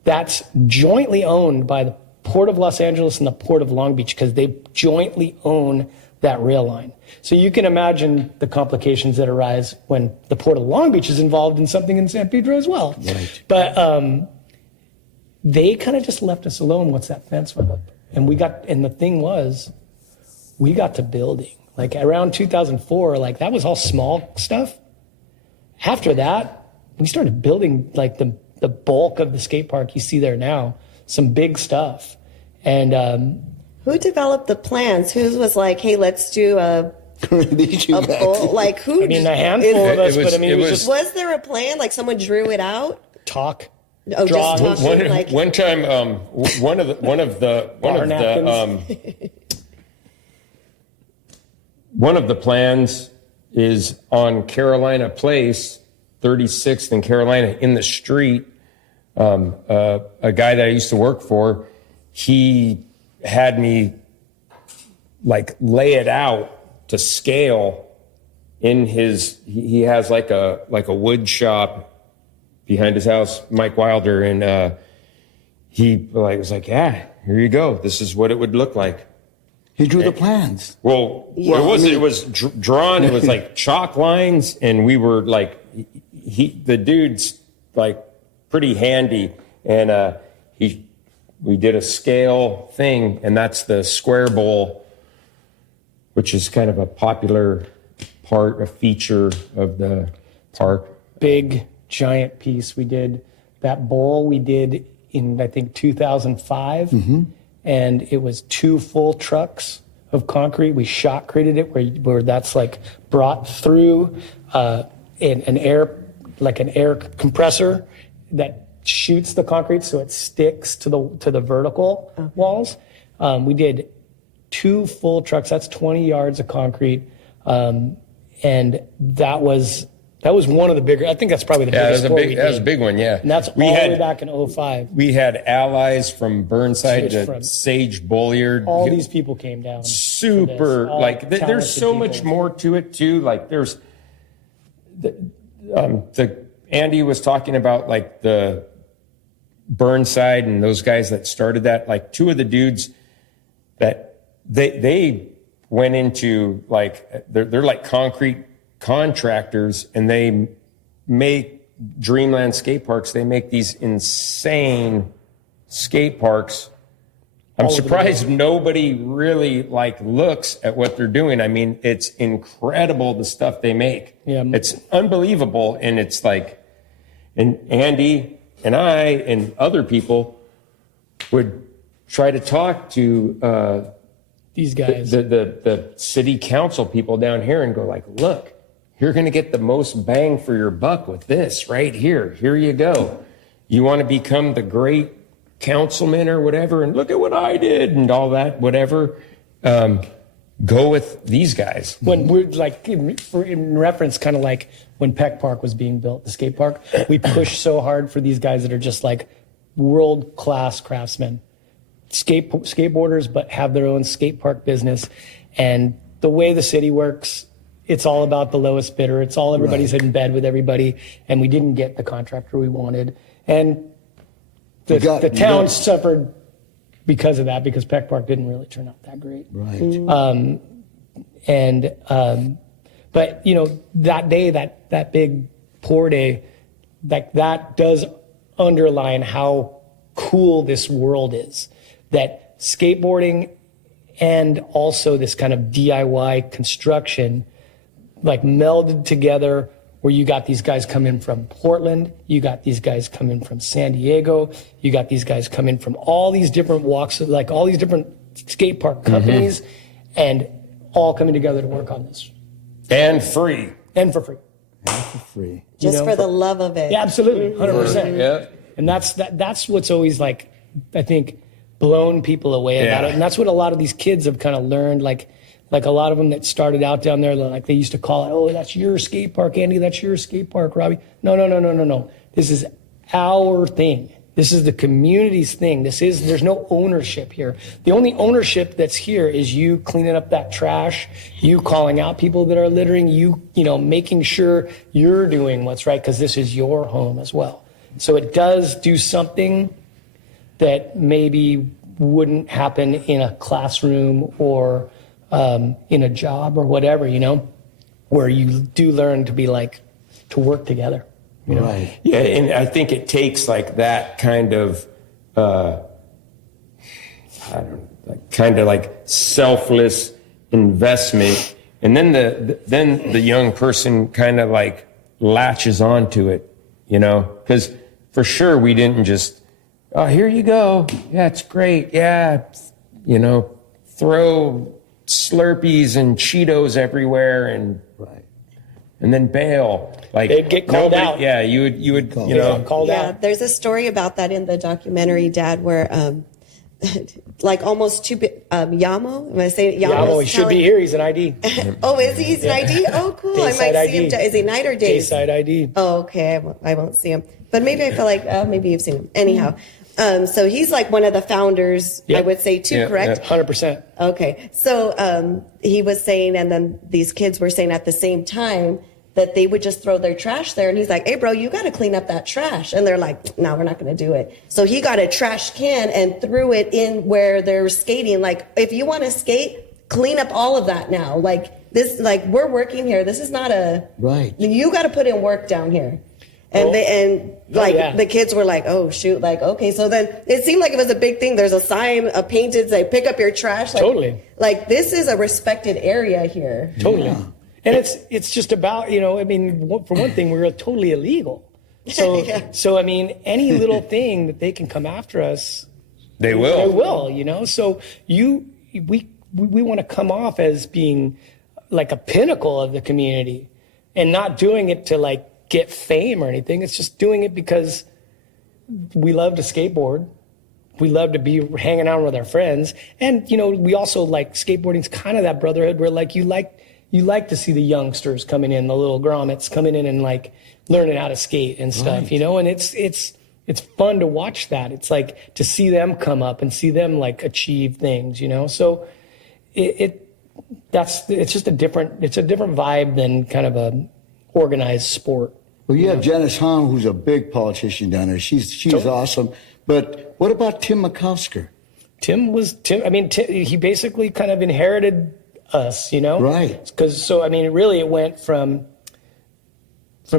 that's jointly owned by the Port of Los Angeles and the Port of Long Beach, because they jointly own that rail line. So you can imagine the complications that arise when the Port of Long Beach is involved in something in San Pedro as well. Right. But they kind of just left us alone once that fence went up. And the thing was, we got to building. Like around 2004, like that was all small stuff. After that, we started building like the bulk of the skate park you see there now, some big stuff. And Who developed the plans? Who was like, hey, let's do a These you guys. bowl? Like who? I mean, a handful of us, It was- but I mean, it it was was- just Was there a plan? Like someone drew it out? talk. Oh, Drawings. just talking. One, Like one time, one of the plans is on Carolina Place, 36th and Carolina, in the street. A guy that I used to work for, he had me like lay it out to scale in his. He has like a wood shop behind his house, Mike Wilder, and he was like, yeah, here you go. This is what it would look like. He drew the plans. Well, it was drawn. It was like chalk lines, and we were like, the dude's like pretty handy, and we did a scale thing, and that's the square bowl, which is kind of a popular a feature of the park. Big giant piece. We did that bowl. We did in I think 2005, and it was 2 full trucks of concrete. We shotcreted it where that's like brought through an air compressor that shoots the concrete so it sticks to the vertical walls. We did 2 full trucks. That's 20 yards of concrete, and that was one of the bigger. I think that's probably the biggest. That was a big one. Yeah, and that's all the way back in 2005. We had allies from Burnside to From- Sage Bulliard. All these people came down. Super All like there's talented so much people. more to it too. Like there's the Andy was talking about like the Burnside and those guys that started that. Like 2 of the dudes that they went into like they're like concrete contractors, and they make Dreamland skate parks. They make these insane skate parks. I'm surprised nobody really like looks at what they're doing. I mean, it's incredible the stuff they make. Yeah. It's unbelievable, and it's like, and Andy and I and other people would try to talk to These guys. the city council people down here and go like, look, you're going to get the most bang for your buck with this right here. Here you go. You want to become the great councilman or whatever, and look at what I did and all that, whatever. Go with these guys. When we're like in reference, kind of like when Peck Park was being built, the skate park, we pushed so hard for these guys that are just like world-class craftsmen, skateboarders, but have their own skate park business. And the way the city works, it's all about the lowest bidder. It's all everybody's in bed with everybody, and we didn't get the contractor we wanted. And the town suffered because of that, because Peck Park didn't really turn out that great. Right. But you know, that day, that big pour day, that does underline how cool this world is. That skateboarding and also this kind of DIY construction like melded together, where you got these guys coming from Portland, you got these guys coming from San Diego, you got these guys coming from all these different walks, like all these different skate park companies, and all coming together to work on this. And free. And for free. Free. just know, for the love of it. Yeah, absolutely, 100%. Yeah. And that's what's always like, I think, blown people away about Yeah. it. And that's what a lot of these kids have kind of learned. Like a lot of them that started out down there, like they used to call it, oh, that's your skate park, Andy, that's your skate park, Robbie. No. This is our thing. This is the community's thing. There's no ownership here. The only ownership that's here is you cleaning up that trash, you calling out people that are littering, you making sure you're doing what's right, because this is your home as well. So it does do something that maybe wouldn't happen in a classroom or in a job or whatever, where you do learn to be like, to work together. Right. Yeah, and I think it takes like that kind of, selfless investment, and then the young person kind of like latches onto it, because for sure we didn't just oh, here you go. Yeah, it's great. Yeah, you know, throw Slurpees and Cheetos everywhere and then bail. Like They'd get called out. Yeah, you would, you know, called Yeah, out. there's a story about that in the documentary, Dad, where like almost too big. Yamo, am I saying Yamo? Yamo, he should be here. He's an ID. Oh, is he? He's an ID? Oh, cool. I might Dayside see him. ID. Is he night or days? Dayside ID. Oh, okay. I won't see him. But maybe I feel like maybe you've seen him. Anyhow, so he's like one of the founders, I Yep. would say, too, Yeah, correct? 100%. Okay. So he was saying, and then these kids were saying at the same time that they would just throw their trash there. And he's like, hey, bro, you got to clean up that trash. And they're like, no, we're not going to do it. So he got a trash can and threw it in where they're skating. Like, if you want to skate, clean up all of that now. Like, this, like, we're working here. This is not a, Right. You got to put in work down here. And the kids were like, oh, shoot, like, okay. So then it seemed like it was a big thing. There's a sign, a painted, like, pick up your trash. Like, Totally. Like, this is a respected area here. Totally. Yeah. And it's just about, you know, I mean, for one thing, we're totally illegal. So, Yeah. so I mean, any little thing that they can come after us, they will. they will, you know? So we want to come off as being like a pinnacle of the community and not doing it to like get fame or anything. It's just doing it because we love to skateboard. We love to be hanging out with our friends. And, you know, we also like skateboarding's kind of that brotherhood where like you like to see the youngsters coming in, the little grommets coming in and like learning how to skate and stuff, you know, and it's fun to watch that. It's like to see them come up and see them like achieve things, you know? So it's just a different vibe than kind of a organized sport. Well, you have Janice Hahn, who's a big politician down there. She's awesome. But what about Tim McCusker? Tim, he basically kind of inherited us, you know? Right. Because, so, I mean, it went from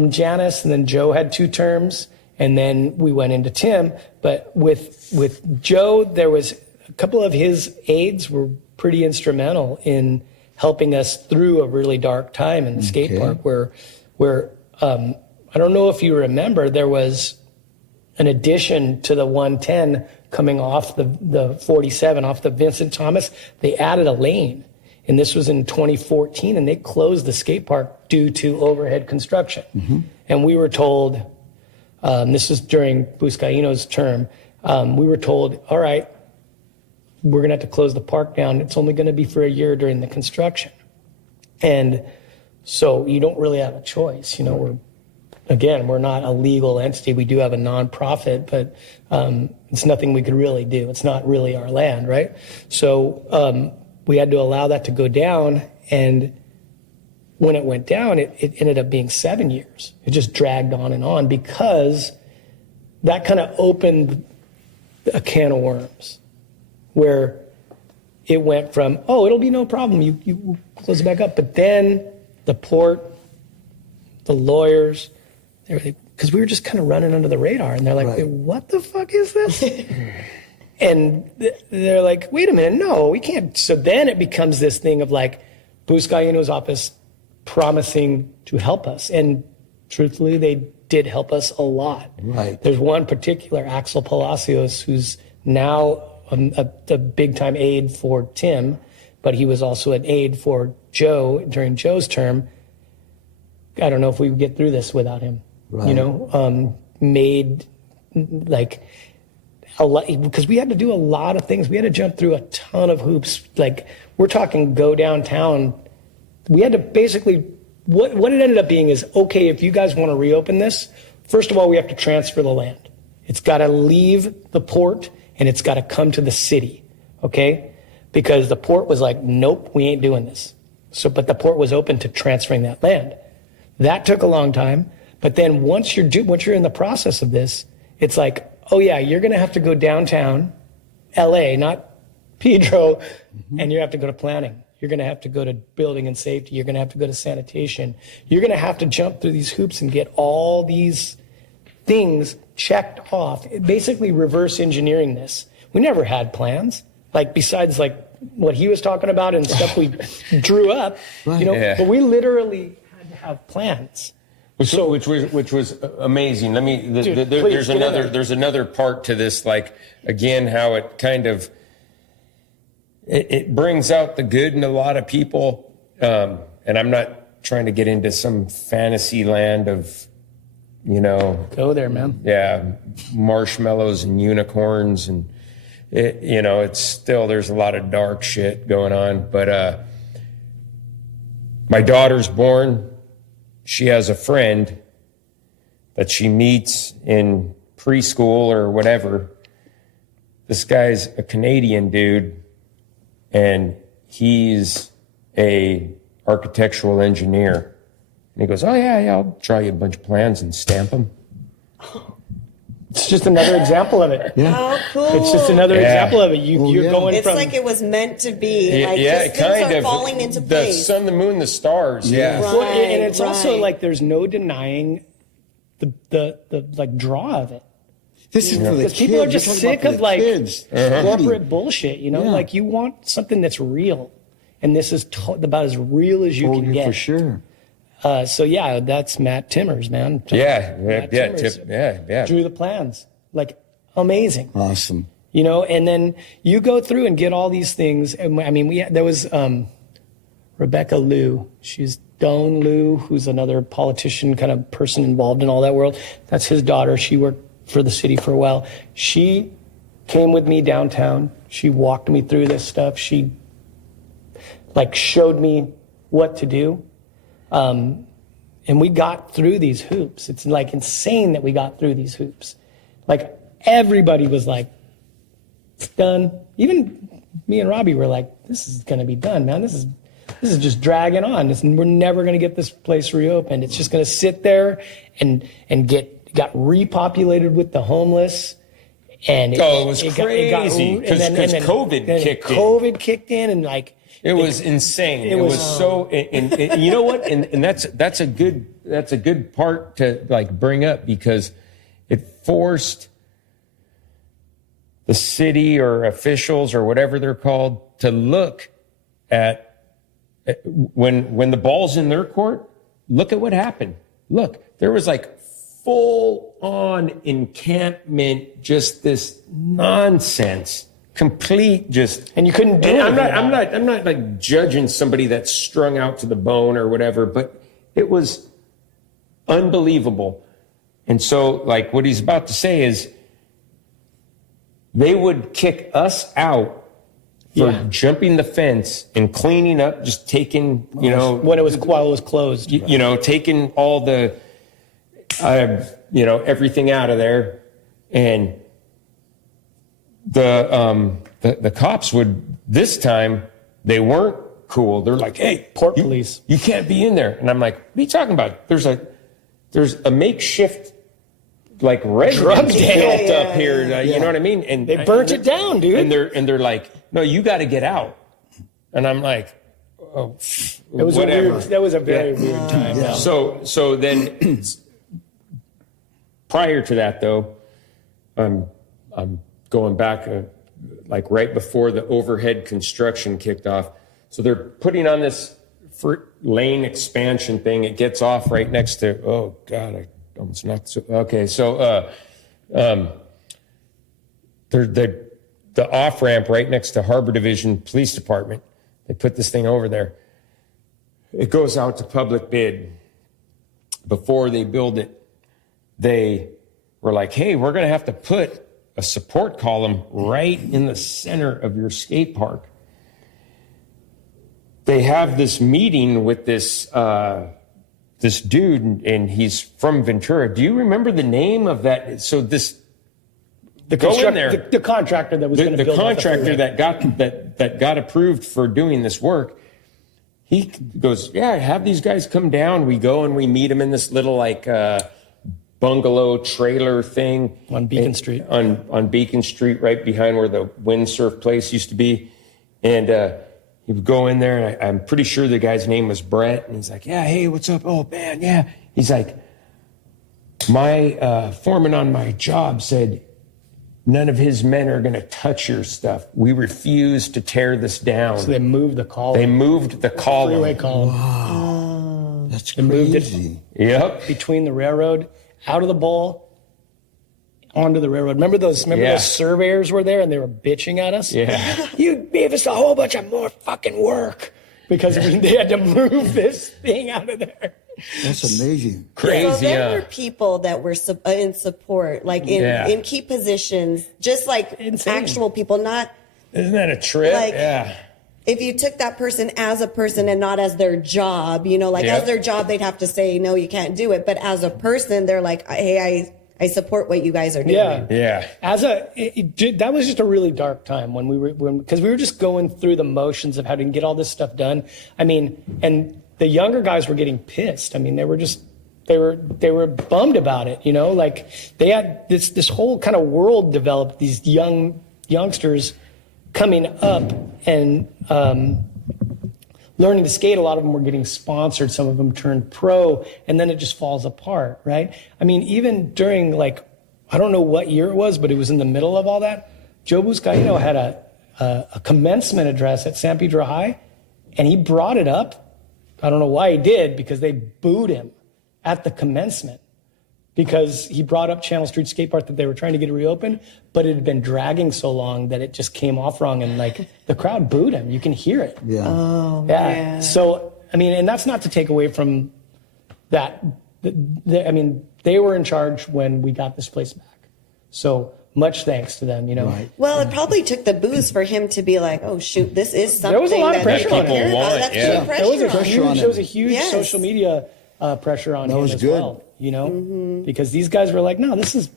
Janice, and then Joe had 2 terms, and then we went into Tim. But with Joe, there was a couple of his aides were pretty instrumental in helping us through a really dark time in the skate park where I don't know if you remember, there was an addition to the 110 coming off the 47, off the Vincent Thomas. They added a lane. And this was in 2014, and they closed the skate park due to overhead construction. Mm-hmm. And we were told, this was during Buscaino's term, we were told, all right, we're going to have to close the park down. It's only going to be for a year during the construction. And so you don't really have a choice. You know, we're not a legal entity. We do have a nonprofit, but it's nothing we could really do. It's not really our land, right? So we had to allow that to go down, and when it went down, it ended up being 7 years. It just dragged on because that kind of opened a can of worms where it went from, oh, it'll be no problem, you close it back up. But then the port, the lawyers, because we were just kind of running under the radar, and they're like, right. Wait, what the fuck is this? And they're like, wait a minute, no, we can't. So then it becomes this thing of like Buscaino's office promising to help us. And truthfully, they did help us a lot. Right. There's one particular, Axel Palacios, who's now a big-time aide for Tim, but he was also an aide for Joe during Joe's term. I don't know if we would get through this without him. Right. You know, made like a lot, because we had to do a lot of things. We had to jump through a ton of hoops. Like, we're talking go downtown. We had to basically, what it ended up being is, okay, if you guys want to reopen this, first of all, we have to transfer the land. It's got to leave the port, and it's got to come to the city, okay? Because the port was like, nope, we ain't doing this. So, but the port was open to transferring that land. That took a long time. But then once you're in the process of this, it's like, oh yeah, you're going to have to go downtown, LA, not Pedro, and you have to go to planning. You're going to have to go to building and safety. You're going to have to go to sanitation. You're going to have to jump through these hoops and get all these things checked off. Basically reverse engineering this. We never had plans, like besides like what he was talking about and stuff we drew up, right. You know, yeah. But we literally had to have plans. which was amazing. Let me. There's another part to this. Like again, how it kind of it brings out the good in a lot of people. And I'm not trying to get into some fantasy land of, Go there, man. yeah, marshmallows and unicorns and it's still, there's a lot of dark shit going on. But my daughter's born. She has a friend that she meets in preschool or whatever. This guy's a Canadian dude, and he's a architectural engineer. And he goes, oh, yeah, I'll draw you a bunch of plans and stamp them. It's just another example of it. Yeah. Oh, cool. It's just another example of it. You're going It's from... like it was meant to be. Like Yeah, just things are falling into The place. sun, the moon, the stars. Yeah. Well, and it's also right. like there's no denying the like draw of it. This is for the Because kids. people are You're just talking sick about of the like kids. corporate bullshit, Yeah. Like you want something that's real, and this is about as real as you can get. For sure. So yeah, that's Matt Timmers, man. Yeah. Matt Yeah. Timmers Yeah. drew the plans, like amazing. Awesome. And then you go through and get all these things. And I mean, there was Rebecca Liu. She's Doan Liu, who's another politician kind of person involved in all that world. That's his daughter. She worked for the city for a while. She came with me downtown. She walked me through this stuff. She showed me what to do. And we got through these hoops. It's like insane that we got through these hoops. Like everybody was like, it's done. Even me and Robbie were like, this is going to be done, man. This is just dragging on. We're never going to get this place reopened. It's just going to sit there and got repopulated with the homeless. And it was crazy because COVID kicked in and like it was insane. It was so, and you know what? And that's a good part to like bring up because it forced the city or officials or whatever they're called to look at when the ball's in their court. Look at what happened. Look, there was like full on encampment, just this nonsense. Complete just, and you couldn't do it. I'm not like judging somebody that's strung out to the bone or whatever, but it was unbelievable. And so like what he's about to say is they would kick us out for jumping the fence and cleaning up, just taking, while it was closed, taking all the, everything out of there. And the cops would, this time, they weren't cool. They're like, hey, port police. You can't be in there. And I'm like, what are you talking about? There's a makeshift, like, residence built up here. You know what I mean? And they burnt it down, dude. And they're like, no, you got to get out. And I'm like, oh, whatever. That was a very weird time. Yeah. So then, prior to that, though, I'm going back like right before the overhead construction kicked off. So they're putting on this lane expansion thing. It gets off right next to, oh God, I almost knocked. Okay, so the off ramp right next to Harbor Division Police Department. They put this thing over there. It goes out to public bid. Before they build it, they were like, hey, we're going to have to put a support column right in the center of your skate park. They have this meeting with this dude, and he's from Ventura. Do you remember the name of that? So the contractor that was going to build the contractor that got approved for doing this work. He goes, yeah, have these guys come down. We go and we meet them in this little bungalow trailer thing on Beacon Street. On Beacon Street, right behind where the windsurf place used to be. And he would go in there, and I'm pretty sure the guy's name was Brett. And he's like, yeah, hey, what's up? Oh, man, yeah. He's like, my foreman on my job said none of his men are going to touch your stuff. We refuse to tear this down. So they moved the column. They moved the column. Freeway column. Wow. That's They moved crazy. Yep. between the railroad, out of the bowl, onto the railroad. Remember those surveyors were there and they were bitching at us? Yeah. You gave us a whole bunch of more fucking work because they had to move this thing out of there. That's amazing. Crazy. So there huh? were people that were in support, like in key positions, just like Insane. actual people, not Isn't that a trip? like Yeah. if you took that person as a person and not as their job, you know, like Yep. as their job, they'd have to say, no, you can't do it. But as a person, they're like, hey, I support what you guys are doing. Yeah. Yeah. That was just a really dark time because we were just going through the motions of how to get all this stuff done. I mean, and the younger guys were getting pissed. I mean, they were bummed about it, you know, like they had this whole kind of world developed, these youngsters coming up and learning to skate. A lot of them were getting sponsored. Some of them turned pro, and then it just falls apart, right? I mean, even during I don't know what year it was, but it was in the middle of all that. Joe Buscaino had a commencement address at San Pedro High, and he brought it up. I don't know why he did, because they booed him at the commencement because he brought up Channel Street Skate Park that they were trying to get it reopened, but it had been dragging so long that it just came off wrong, and the crowd booed him. You can hear it. Yeah. Oh, Yeah. man. So, I mean, and that's not to take away from that. I mean, they were in charge when we got this place back. So much thanks to them, you know. Right. Well, it probably took the booze for him to be like, oh, shoot, this is something There was a lot of that pressure people on him. care about. People That's want, yeah. huge There was a pressure on him. on there was a him. huge Yes. social media pressure on him was as good. well, you know, because these guys were like, no, this is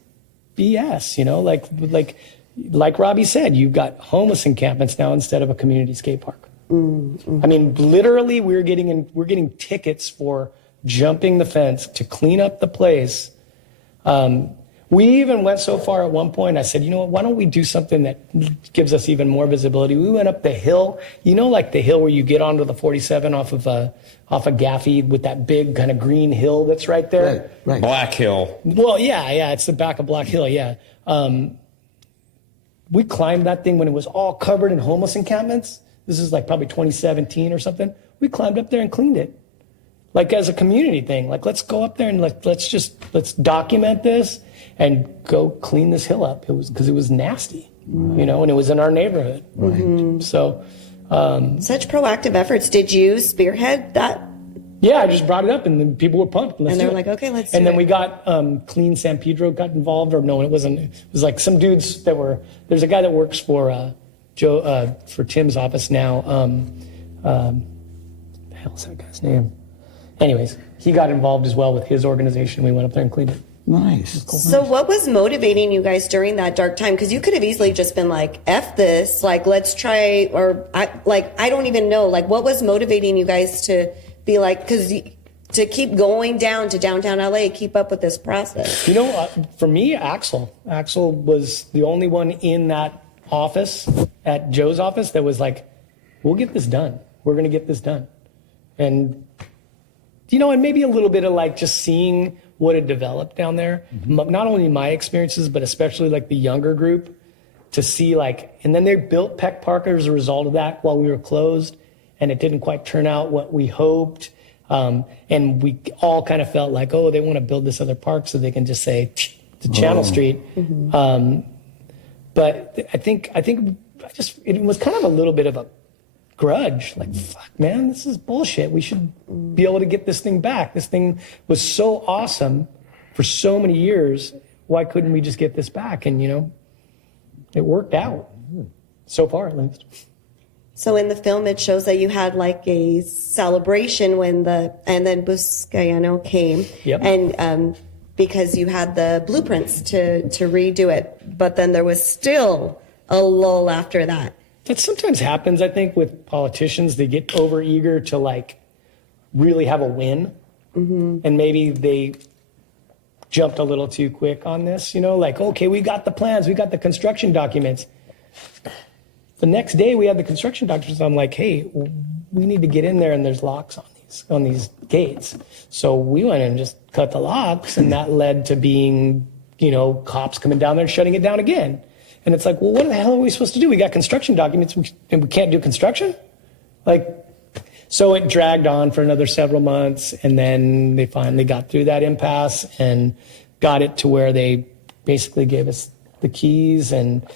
BS, you know, like Robbie said, you've got homeless encampments now instead of a community skate park. I mean, literally, we're getting tickets for jumping the fence to clean up the place. We even went so far at one point, I said, you know what, why don't we do something that gives us even more visibility? We went up the hill, you know, like the hill where you get onto the 47 off of Gaffey with that big kind of green hill that's right there. Right. Black Hill. Well, yeah, it's the back of Black Hill, yeah. We climbed that thing when it was all covered in homeless encampments. This is like probably 2017 or something. We climbed up there and cleaned it. Like as a community thing, like let's go up there and let's document this and go clean this hill up. It was because it was nasty, you know, and it was in our neighborhood. Right. So, Such proactive efforts. Did you spearhead that? yeah, I just brought it up and then people were pumped. And they do were it. like, okay, let's And do then it. we got Clean San Pedro got involved, or no, it wasn't. It was like some dudes that were. There's a guy that works for Joe for Tim's office now. The hell's that guy's name? Anyways, he got involved as well with his organization. We went up there and cleaned it. Nice. So what was motivating you guys during that dark time? Because you could have easily just been like, F this, like, let's try, or I don't even know. Like, what was motivating you guys to be like, because to keep going down to downtown LA, keep up with this process? You know, for me, Axel was the only one in that office, at Joe's office, that was like, we'll get this done. We're going to get this done. And, you know, and maybe a little bit of like just seeing what had developed down there, not only my experiences, but especially like the younger group, to see like, and then they built Peck Park as a result of that while we were closed, and it didn't quite turn out what we hoped. And we all kind of felt like, oh, they want to build this other park so they can just say to Channel Street. But I think it was kind of a little bit of a grudge, like, fuck, man, this is bullshit. We should be able to get this thing back. This thing was so awesome for so many years. Why couldn't we just get this back? And, you know, it worked out so far, at least. So in the film, it shows that you had like a celebration and then Buscaino came. Yep. And because you had the blueprints to redo it, but then there was still a lull after that. That sometimes happens, I think, with politicians. They get overeager to like really have a win, and maybe they jumped a little too quick on this. You know, like, okay, we got the plans, we got the construction documents. The next day, we had the construction documents. I'm like, hey, we need to get in there, and there's locks on these gates. So we went and just cut the locks, and that led to being, you know, cops coming down there and shutting it down again. And it's like, well, what the hell are we supposed to do? We got construction documents and we can't do construction? Like, So it dragged on for another several months, and then they finally got through that impasse and got it to where they basically gave us the keys, and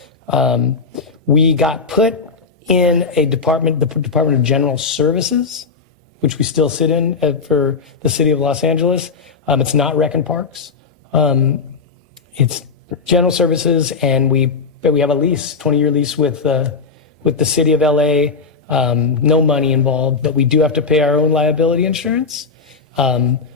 we got put in a department, the Department of General Services, which we still sit in for the city of Los Angeles. It's not Rec and Parks. It's General Services, and we have a lease, 20-year lease with the city of LA. No money involved, but we do have to pay our own liability insurance.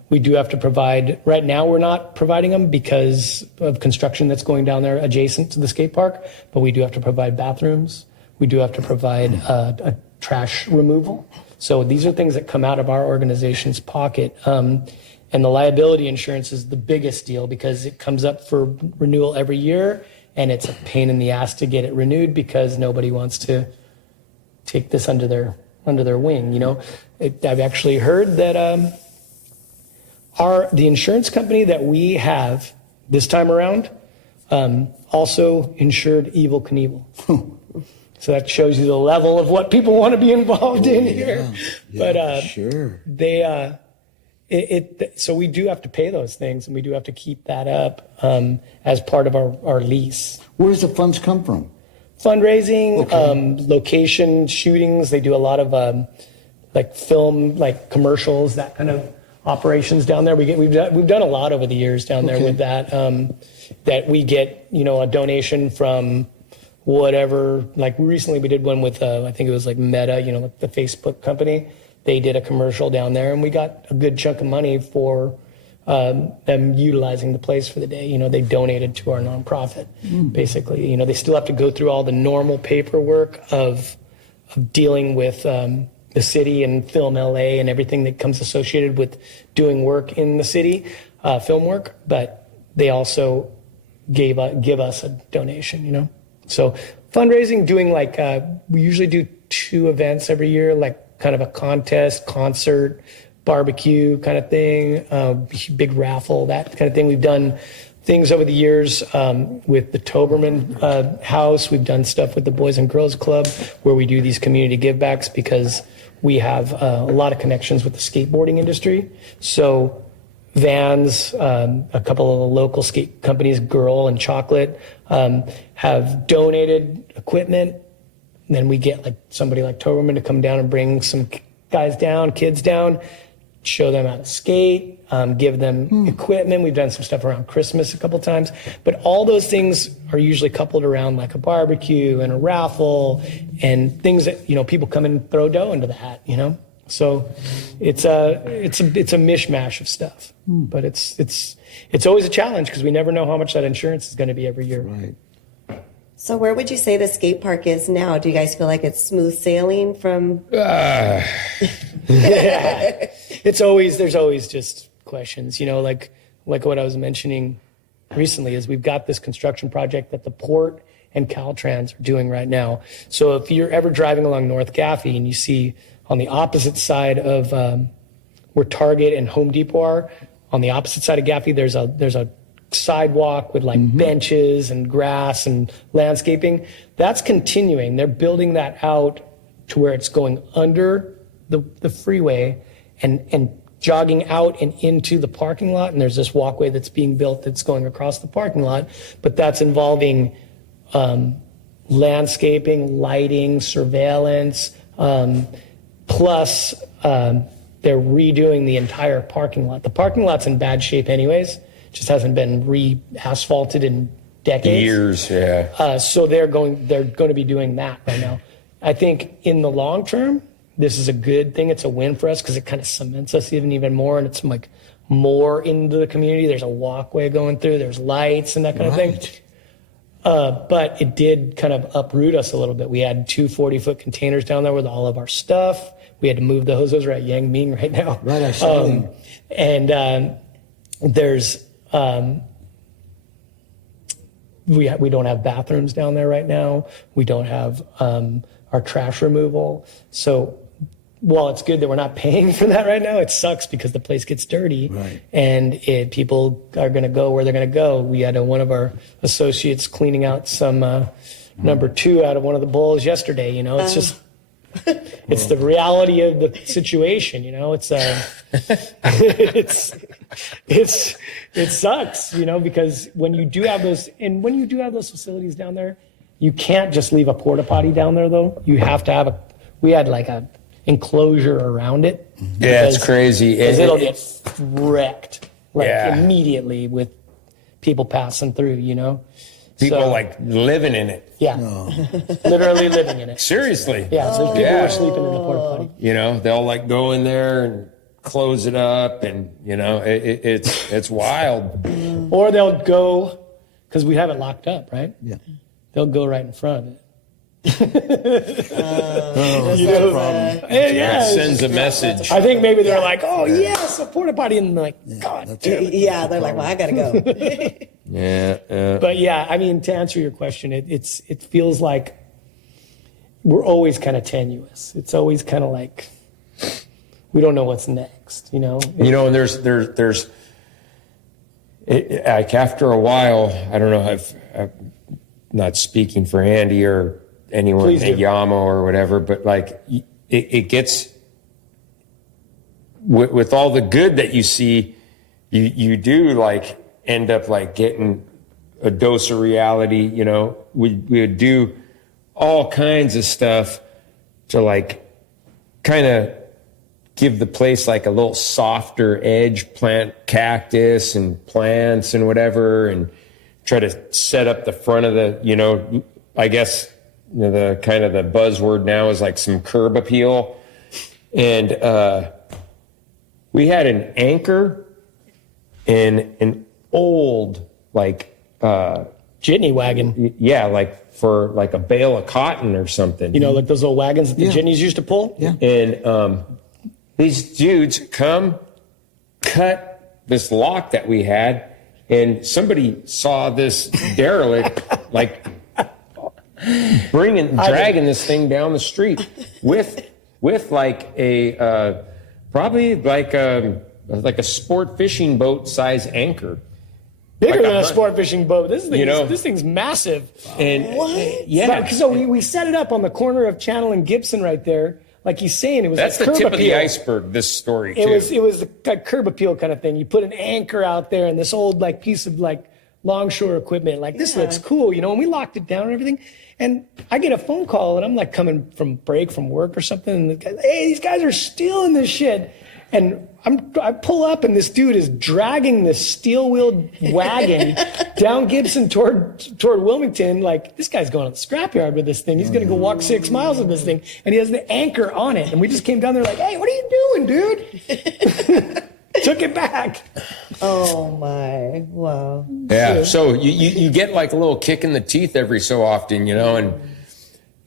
We do have to provide, right now we're not providing them because of construction that's going down there adjacent to the skate park, but we do have to provide bathrooms. We do have to provide a trash removal. So these are things that come out of our organization's pocket. And the liability insurance is the biggest deal because it comes up for renewal every year, and it's a pain in the ass to get it renewed because nobody wants to take this under their wing. You know, I've actually heard that the insurance company that we have this time around also insured Evel Knievel. So that shows you the level of what people want to be involved in here. But sure. So we do have to pay those things, and we do have to keep that up as part of our lease. Where does the funds come from? Fundraising, location shootings. They do a lot of like film, like commercials, that kind of operations down there. We've done a lot over the years down there with that. That we get, you know, a donation from whatever. Like recently, we did one with I think it was like Meta, you know, like the Facebook company. They did a commercial down there, and we got a good chunk of money for them utilizing the place for the day. You know, they donated to our nonprofit, basically. You know, they still have to go through all the normal paperwork of dealing with the city and Film LA and everything that comes associated with doing work in the city, film work. But they also give us a donation, you know. So fundraising, doing like, we usually do 2 events every year, like kind of a contest, concert, barbecue kind of thing, big raffle, that kind of thing. We've done things over the years with the Toberman House. We've done stuff with the Boys and Girls Club where we do these community givebacks because we have a lot of connections with the skateboarding industry. So Vans, a couple of the local skate companies, Girl and Chocolate, have donated equipment. And then we get like somebody like Toberman to come down and bring some guys down, kids down, show them how to skate, give them equipment. We've done some stuff around Christmas a couple times, but all those things are usually coupled around like a barbecue and a raffle and things that, you know, people come and throw dough into the hat, you know? So it's a mishmash of stuff, but it's always a challenge because we never know how much that insurance is going to be every year. Right. So where would you say the skate park is now? Do you guys feel like it's smooth sailing from? Yeah. There's always just questions, you know, like what I was mentioning recently is we've got this construction project that the port and Caltrans are doing right now. So if you're ever driving along North Gaffey and you see on the opposite side of where Target and Home Depot are, on the opposite side of Gaffey, there's a sidewalk with like benches and grass and landscaping. That's continuing. They're building that out to where it's going under the freeway and jogging out and into the parking lot. And there's this walkway that's being built that's going across the parking lot, but that's involving landscaping, lighting, surveillance, plus they're redoing the entire parking lot. The parking lot's in bad shape anyways. Just hasn't been re-asphalted in decades. Years, yeah. So they're going to be doing that right now. I think in the long term, this is a good thing. It's a win for us because it kind of cements us even more, and it's like more into the community. There's a walkway going through. There's lights and that kind of thing. But it did kind of uproot us a little bit. We had 2 40-foot containers down there with all of our stuff. We had to move those. Those are at Yang Ming right now. Right, I saw them. And there's we don't have bathrooms down there right now. We don't have our trash removal. So while it's good that we're not paying for that right now, it sucks because the place gets dirty, and people are going to go where they're going to go. We had one of our associates cleaning out some number 2 out of one of the bowls yesterday. You know, it's just It's the reality of the situation, you know. It's it sucks, you know, because when you do have those facilities down there, you can't just leave a porta potty down there though. You have to have we had like a enclosure around it. Yeah, it's crazy. Because it'll get wrecked immediately with people passing through, you know. People like living in it. Yeah, literally living in it. Seriously. Yeah, so people are sleeping in the porta potty. You know, they'll like go in there and close it up, and you know, it's wild. Or they'll go, because we have it locked up, right? Yeah. They'll go right in front of it. That's a problem. Yeah, It sends a message. I think maybe they're like, oh yes, a porta potty, and they're like, God damn it. Yeah, they're like, well, I gotta go. Yeah. But yeah, I mean, to answer your question, it feels like we're always kind of tenuous. It's always kind of like we don't know what's next, you know. You know, and there's like after a while, I don't know. I'm not speaking for Andy or anyone at Yamo or whatever, but like it gets with all the good that you see, you do like end up like getting a dose of reality. You know, we would do all kinds of stuff to like kind of give the place like a little softer edge, plant cactus and plants and whatever, and try to set up the front of the, you know, I guess, you know, the kind of the buzzword now is like some curb appeal. And we had an anchor in an old, like, jitney wagon. Yeah, like for like a bale of cotton or something. You know, like those old wagons that the jitneys used to pull? Yeah. And these dudes come, cut this lock that we had, and somebody saw this derelict, like dragging this thing down the street with like a probably like a sport fishing boat size anchor. Bigger like than a sport fishing boat. This thing, you know, this thing's massive. And What? yeah, So we set it up on the corner of Channel and Gibson right there. Like he's saying, it was that's a the curb tip of the appeal. iceberg. This story too. It was a curb appeal kind of thing. You put an anchor out there and this old like piece of like longshore equipment. Like this looks cool, you know. And we locked it down and everything. And I get a phone call and I'm like coming from break from work or something. And the guy, hey, these guys are stealing this shit. And I pull up and this dude is dragging this steel-wheeled wagon down Gibson toward Wilmington. Like, this guy's going to the scrapyard with this thing. He's going to go walk 6 miles with this thing. And he has the anchor on it. And we just came down there like, hey, what are you doing, dude? Took it back. Oh my, wow. Yeah, so you get like a little kick in the teeth every so often, you know, and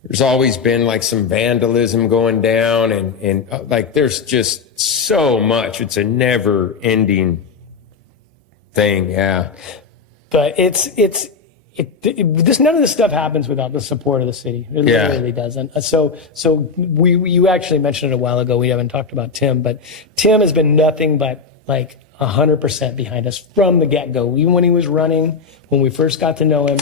there's always been like some vandalism going down and like there's just so much. It's a never ending thing. Yeah. But this none of this stuff happens without the support of the city. It literally doesn't. So you actually mentioned it a while ago. We haven't talked about Tim, but Tim has been nothing but like 100% behind us from the get-go. Even when he was running, when we first got to know him,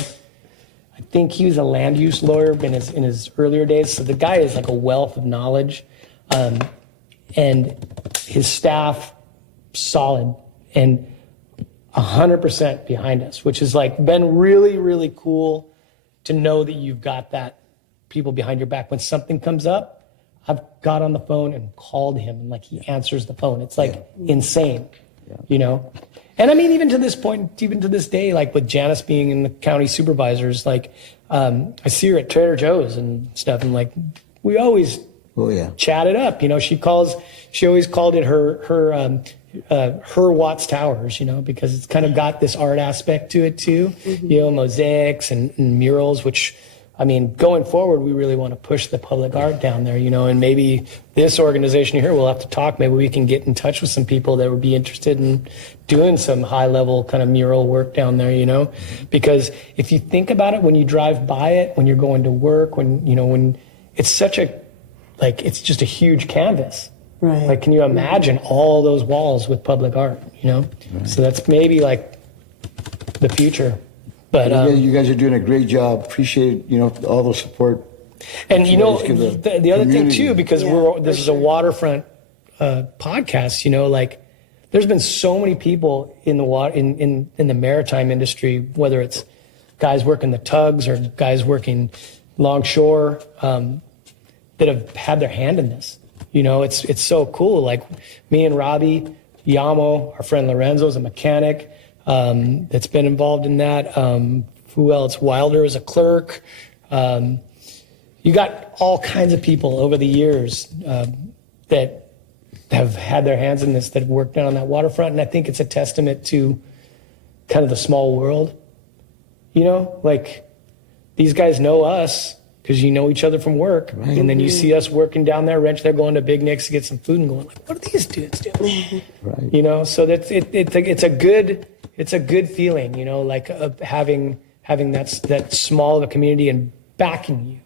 I think he was a land use lawyer in his earlier days. So the guy is like a wealth of knowledge, and his staff solid and 100% behind us, which has like been really, really cool to know that you've got that people behind your back. When something comes up, I've got on the phone and called him and like he answers the phone. It's like insane, you know? And I mean, even to this point, even to this day, like with Janice being in the county supervisors, like I see her at Trader Joe's and stuff, and like we always chat it up. You know, she always called it her Watts Towers, you know, because it's kind of got this art aspect to it too. Mm-hmm. You know, mosaics and murals, which I mean, going forward, we really want to push the public art down there, you know, and maybe this organization here, we'll have to talk. Maybe we can get in touch with some people that would be interested in doing some high-level kind of mural work down there, you know, because if you think about it, when you drive by it, when you're going to work, when it's such a, like, it's just a huge canvas. Right. Like, can you imagine all those walls with public art, you know? Right. So that's maybe like the future. But you guys are doing a great job. Appreciate, you know, all the support And you know, Give the other thing community. too, because this is a waterfront podcast, you know, like there's been so many people in the maritime industry, whether it's guys working the tugs or guys working longshore, that have had their hand in this. You know, it's so cool. Like me and Robbie, Yamo, our friend Lorenzo's a mechanic that's been involved in that. Who else? Wilder is a clerk. You got all kinds of people over the years that have had their hands in this, that have worked down on that waterfront. And I think it's a testament to kind of the small world. You know, like these guys know us because you know each other from work. Right. And then you see us working down there, they're going to Big Nick's to get some food and going like, what are these dudes doing? Right. You know, so that's it's a good feeling, you know, like having that small of a community and backing you.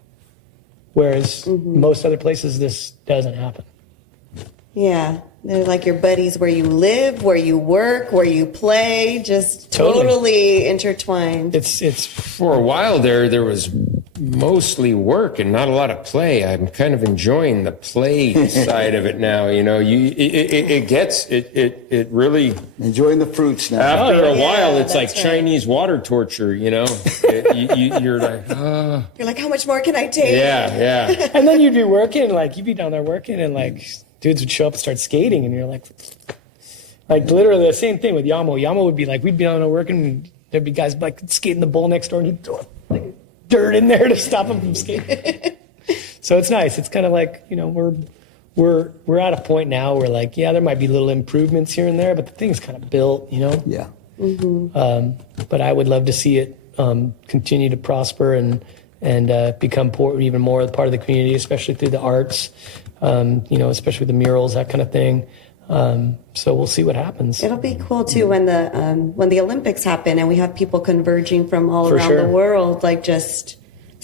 Whereas most other places, this doesn't happen. Yeah. They're like your buddies where you live, where you work, where you play, just totally intertwined. It's for a while there was mostly work and not a lot of play. I'm kind of enjoying the play side of it now. You know, it really Enjoying the fruits now. after a while. It's like right. Chinese water torture. You know, you're like, oh. You're like, how much more can I take? Yeah. And then you'd be working, like you'd be down there working and like dudes would show up and start skating and you're like literally the same thing with Yamo. Yamo would be like, we'd be down there working and there'd be guys like skating the bowl next door and he'd throw like dirt in there to stop them from skating. So it's nice. It's kind of like, you know, we're at a point now where like, yeah, there might be little improvements here and there, but the thing's kind of built, you know? Yeah. But I would love to see it continue to prosper and become even more part of the community, especially through the arts, you know, especially with the murals, that kind of thing. So we'll see what happens. It'll be cool too when the Olympics happen and we have people converging from all For around sure. the world, like just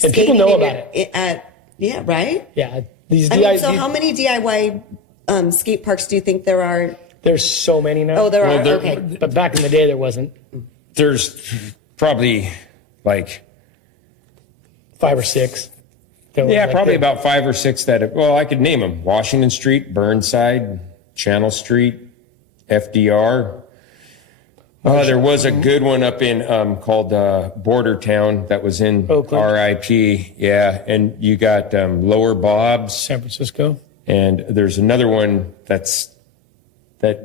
And skating people know in about it. Yeah, right? Yeah. These I mean, DIY, so how many DIY skate parks do you think there are? there's so many now. Oh, there are. there- Okay. But back in the day, there wasn't. There's probably like 5 or 6. that were like probably the- about 5 or 6 that. Well, I could name them: Washington Street, Burnside, Channel Street, FDR. There was a good one up in called Bordertown that was in Oakland. RIP. Yeah, and you got Lower Bob's, San Francisco. and there's another one that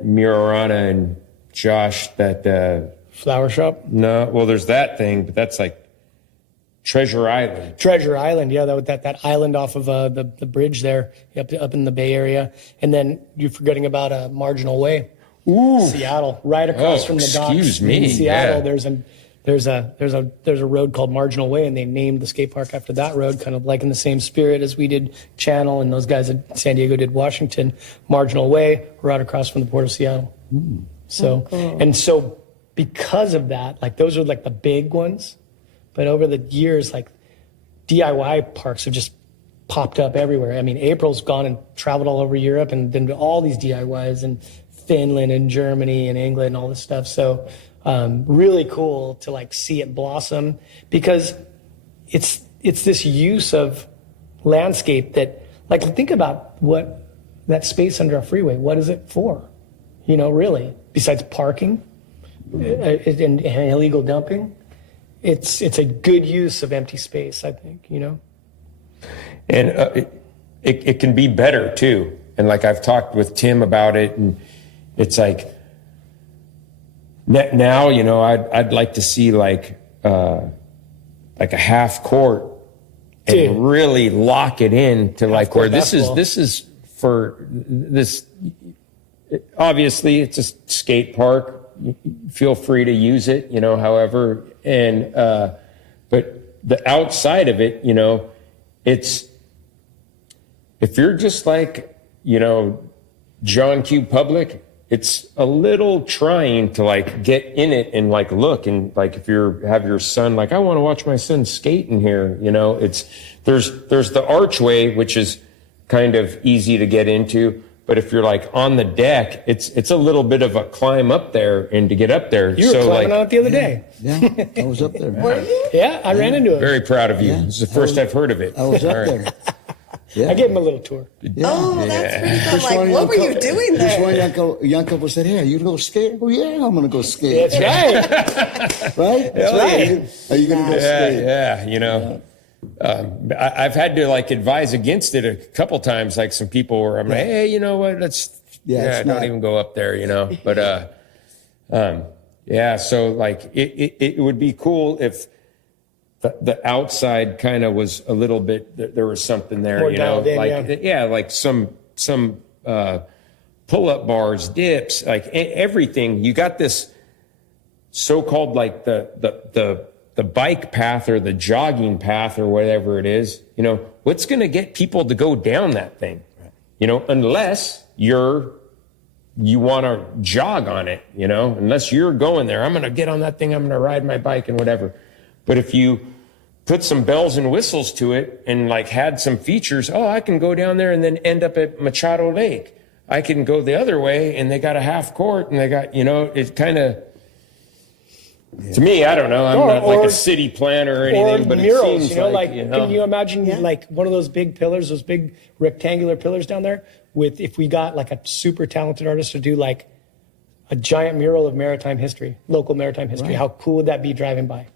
Murarana and Josh that. Flower Shop. No, well, there's that thing, but that's like Treasure Island. Treasure Island, yeah, that island off of the bridge there, up in the Bay Area, and then you're forgetting about Marginal Way, Seattle, right across from the docks. Excuse me, in Seattle. yeah. There's a road called Marginal Way, and they named the skate park after that road, kind of like in the same spirit as we did Channel, and those guys at San Diego did Washington. Marginal Way, right across from the Port of Seattle. So cool. and so because of that, like those are like the big ones. But over the years, like DIY parks have just popped up everywhere. I mean, April's gone and traveled all over Europe and been to all these DIYs in Finland and Germany and England and all this stuff. So really cool to like see it blossom because it's this use of landscape that, like, think about what that space under a freeway, what is it for? You know, really, besides parking and illegal dumping. It's a good use of empty space, I think, you know? And it can be better too. And like I've talked with Tim about it, and it's like now, you know, I'd like to see like a half court and Dude. really lock it in to like where Half-court this is for this. Obviously, it's a skate park. Feel free to use it, you know, however. And but the outside of it, you know, it's if you're just like, you know, John Q. Public, it's a little trying to like get in it and like look, and like if you have your son, like I want to watch my son skate in here, you know, it's there's the archway, which is kind of easy to get into, But if you're like on the deck, it's a little bit of a climb up there and to get up there. You were climbing on it the other day. Yeah, I was up there. Yeah, I ran into him. Very proud of you. Yeah. This is the first I've heard of it. I was up All right. there. Yeah. I gave him a little tour. Oh, that's pretty cool. This Like, one what were young you couple- doing This one there? young couple said, "Hey, are you going to go skate?" Oh, yeah, I'm going to go skate. That's right. Right? That's right. Are you going to go skate? Yeah, you know. I've had to like advise against it a couple times. Like some people were, I'm like, hey, you know what? It's don't not- even go up there, you know. But yeah, so like it would be cool if the outside kind of was a little bit. There was something there, More you know, dialed in, like like some pull-up bars, dips, like everything. You got this so-called like the bike path or the jogging path or whatever it is, you know, what's going to get people to go down that thing? You know, unless you want to jog on it, you know, unless you're going there, I'm going to get on that thing. I'm going to ride my bike and whatever. But if you put some bells and whistles to it and like had some features, I can go down there and then end up at Machado Lake. I can go the other way and they got a half court and they got, you know, it kind of, to me, I don't know. I'm not like a city planner or anything, but murals, it seems you know, like, you know. can you imagine like one of those big pillars, those big rectangular pillars down there with, if we got like a super talented artist to do like a giant mural of maritime history, local maritime history, how cool would that be driving by?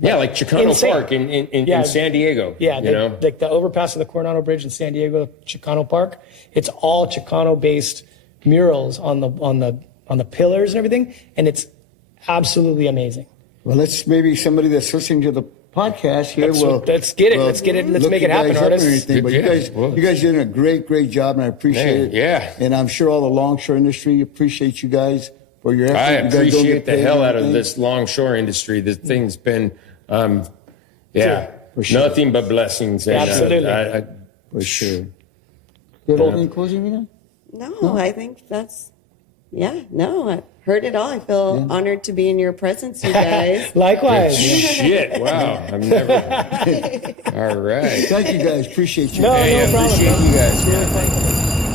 Yeah, like Chicano Insane. Park in San Diego. Yeah, you know? like the overpass of the Coronado Bridge in San Diego, Chicano Park. It's all Chicano-based murals on the pillars and everything, and it's absolutely amazing. Well, maybe somebody that's listening to the podcast here Let's get it. Let's look make you it happen, guys up and artists. everything. But you guys did a great job, and I appreciate it. Yeah. And I'm sure all the longshore industry appreciate you guys for your effort. I You guys don't appreciate get the paid hell or out of anything. this longshore industry. The thing's been, For sure. nothing but blessings. And, Absolutely. For sure. You have anything closing, Rena? No, I think that's, I heard it all. I feel honored to be in your presence, you guys. Likewise. Shit, wow. I've never. All right. Thank you guys. Appreciate you. No Hey, I problem. appreciate you guys.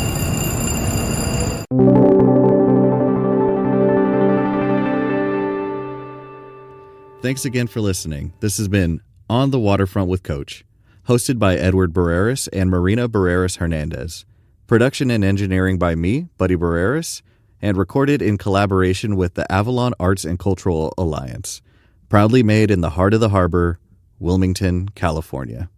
Thanks again for listening. This has been On the Waterfront with Coach, hosted by Edward Barreras and Marina Barreras Hernandez. Production and engineering by me, Buddy Barreras, and recorded in collaboration with the Avalon Arts and Cultural Alliance. Proudly made in the heart of the harbor, Wilmington, California.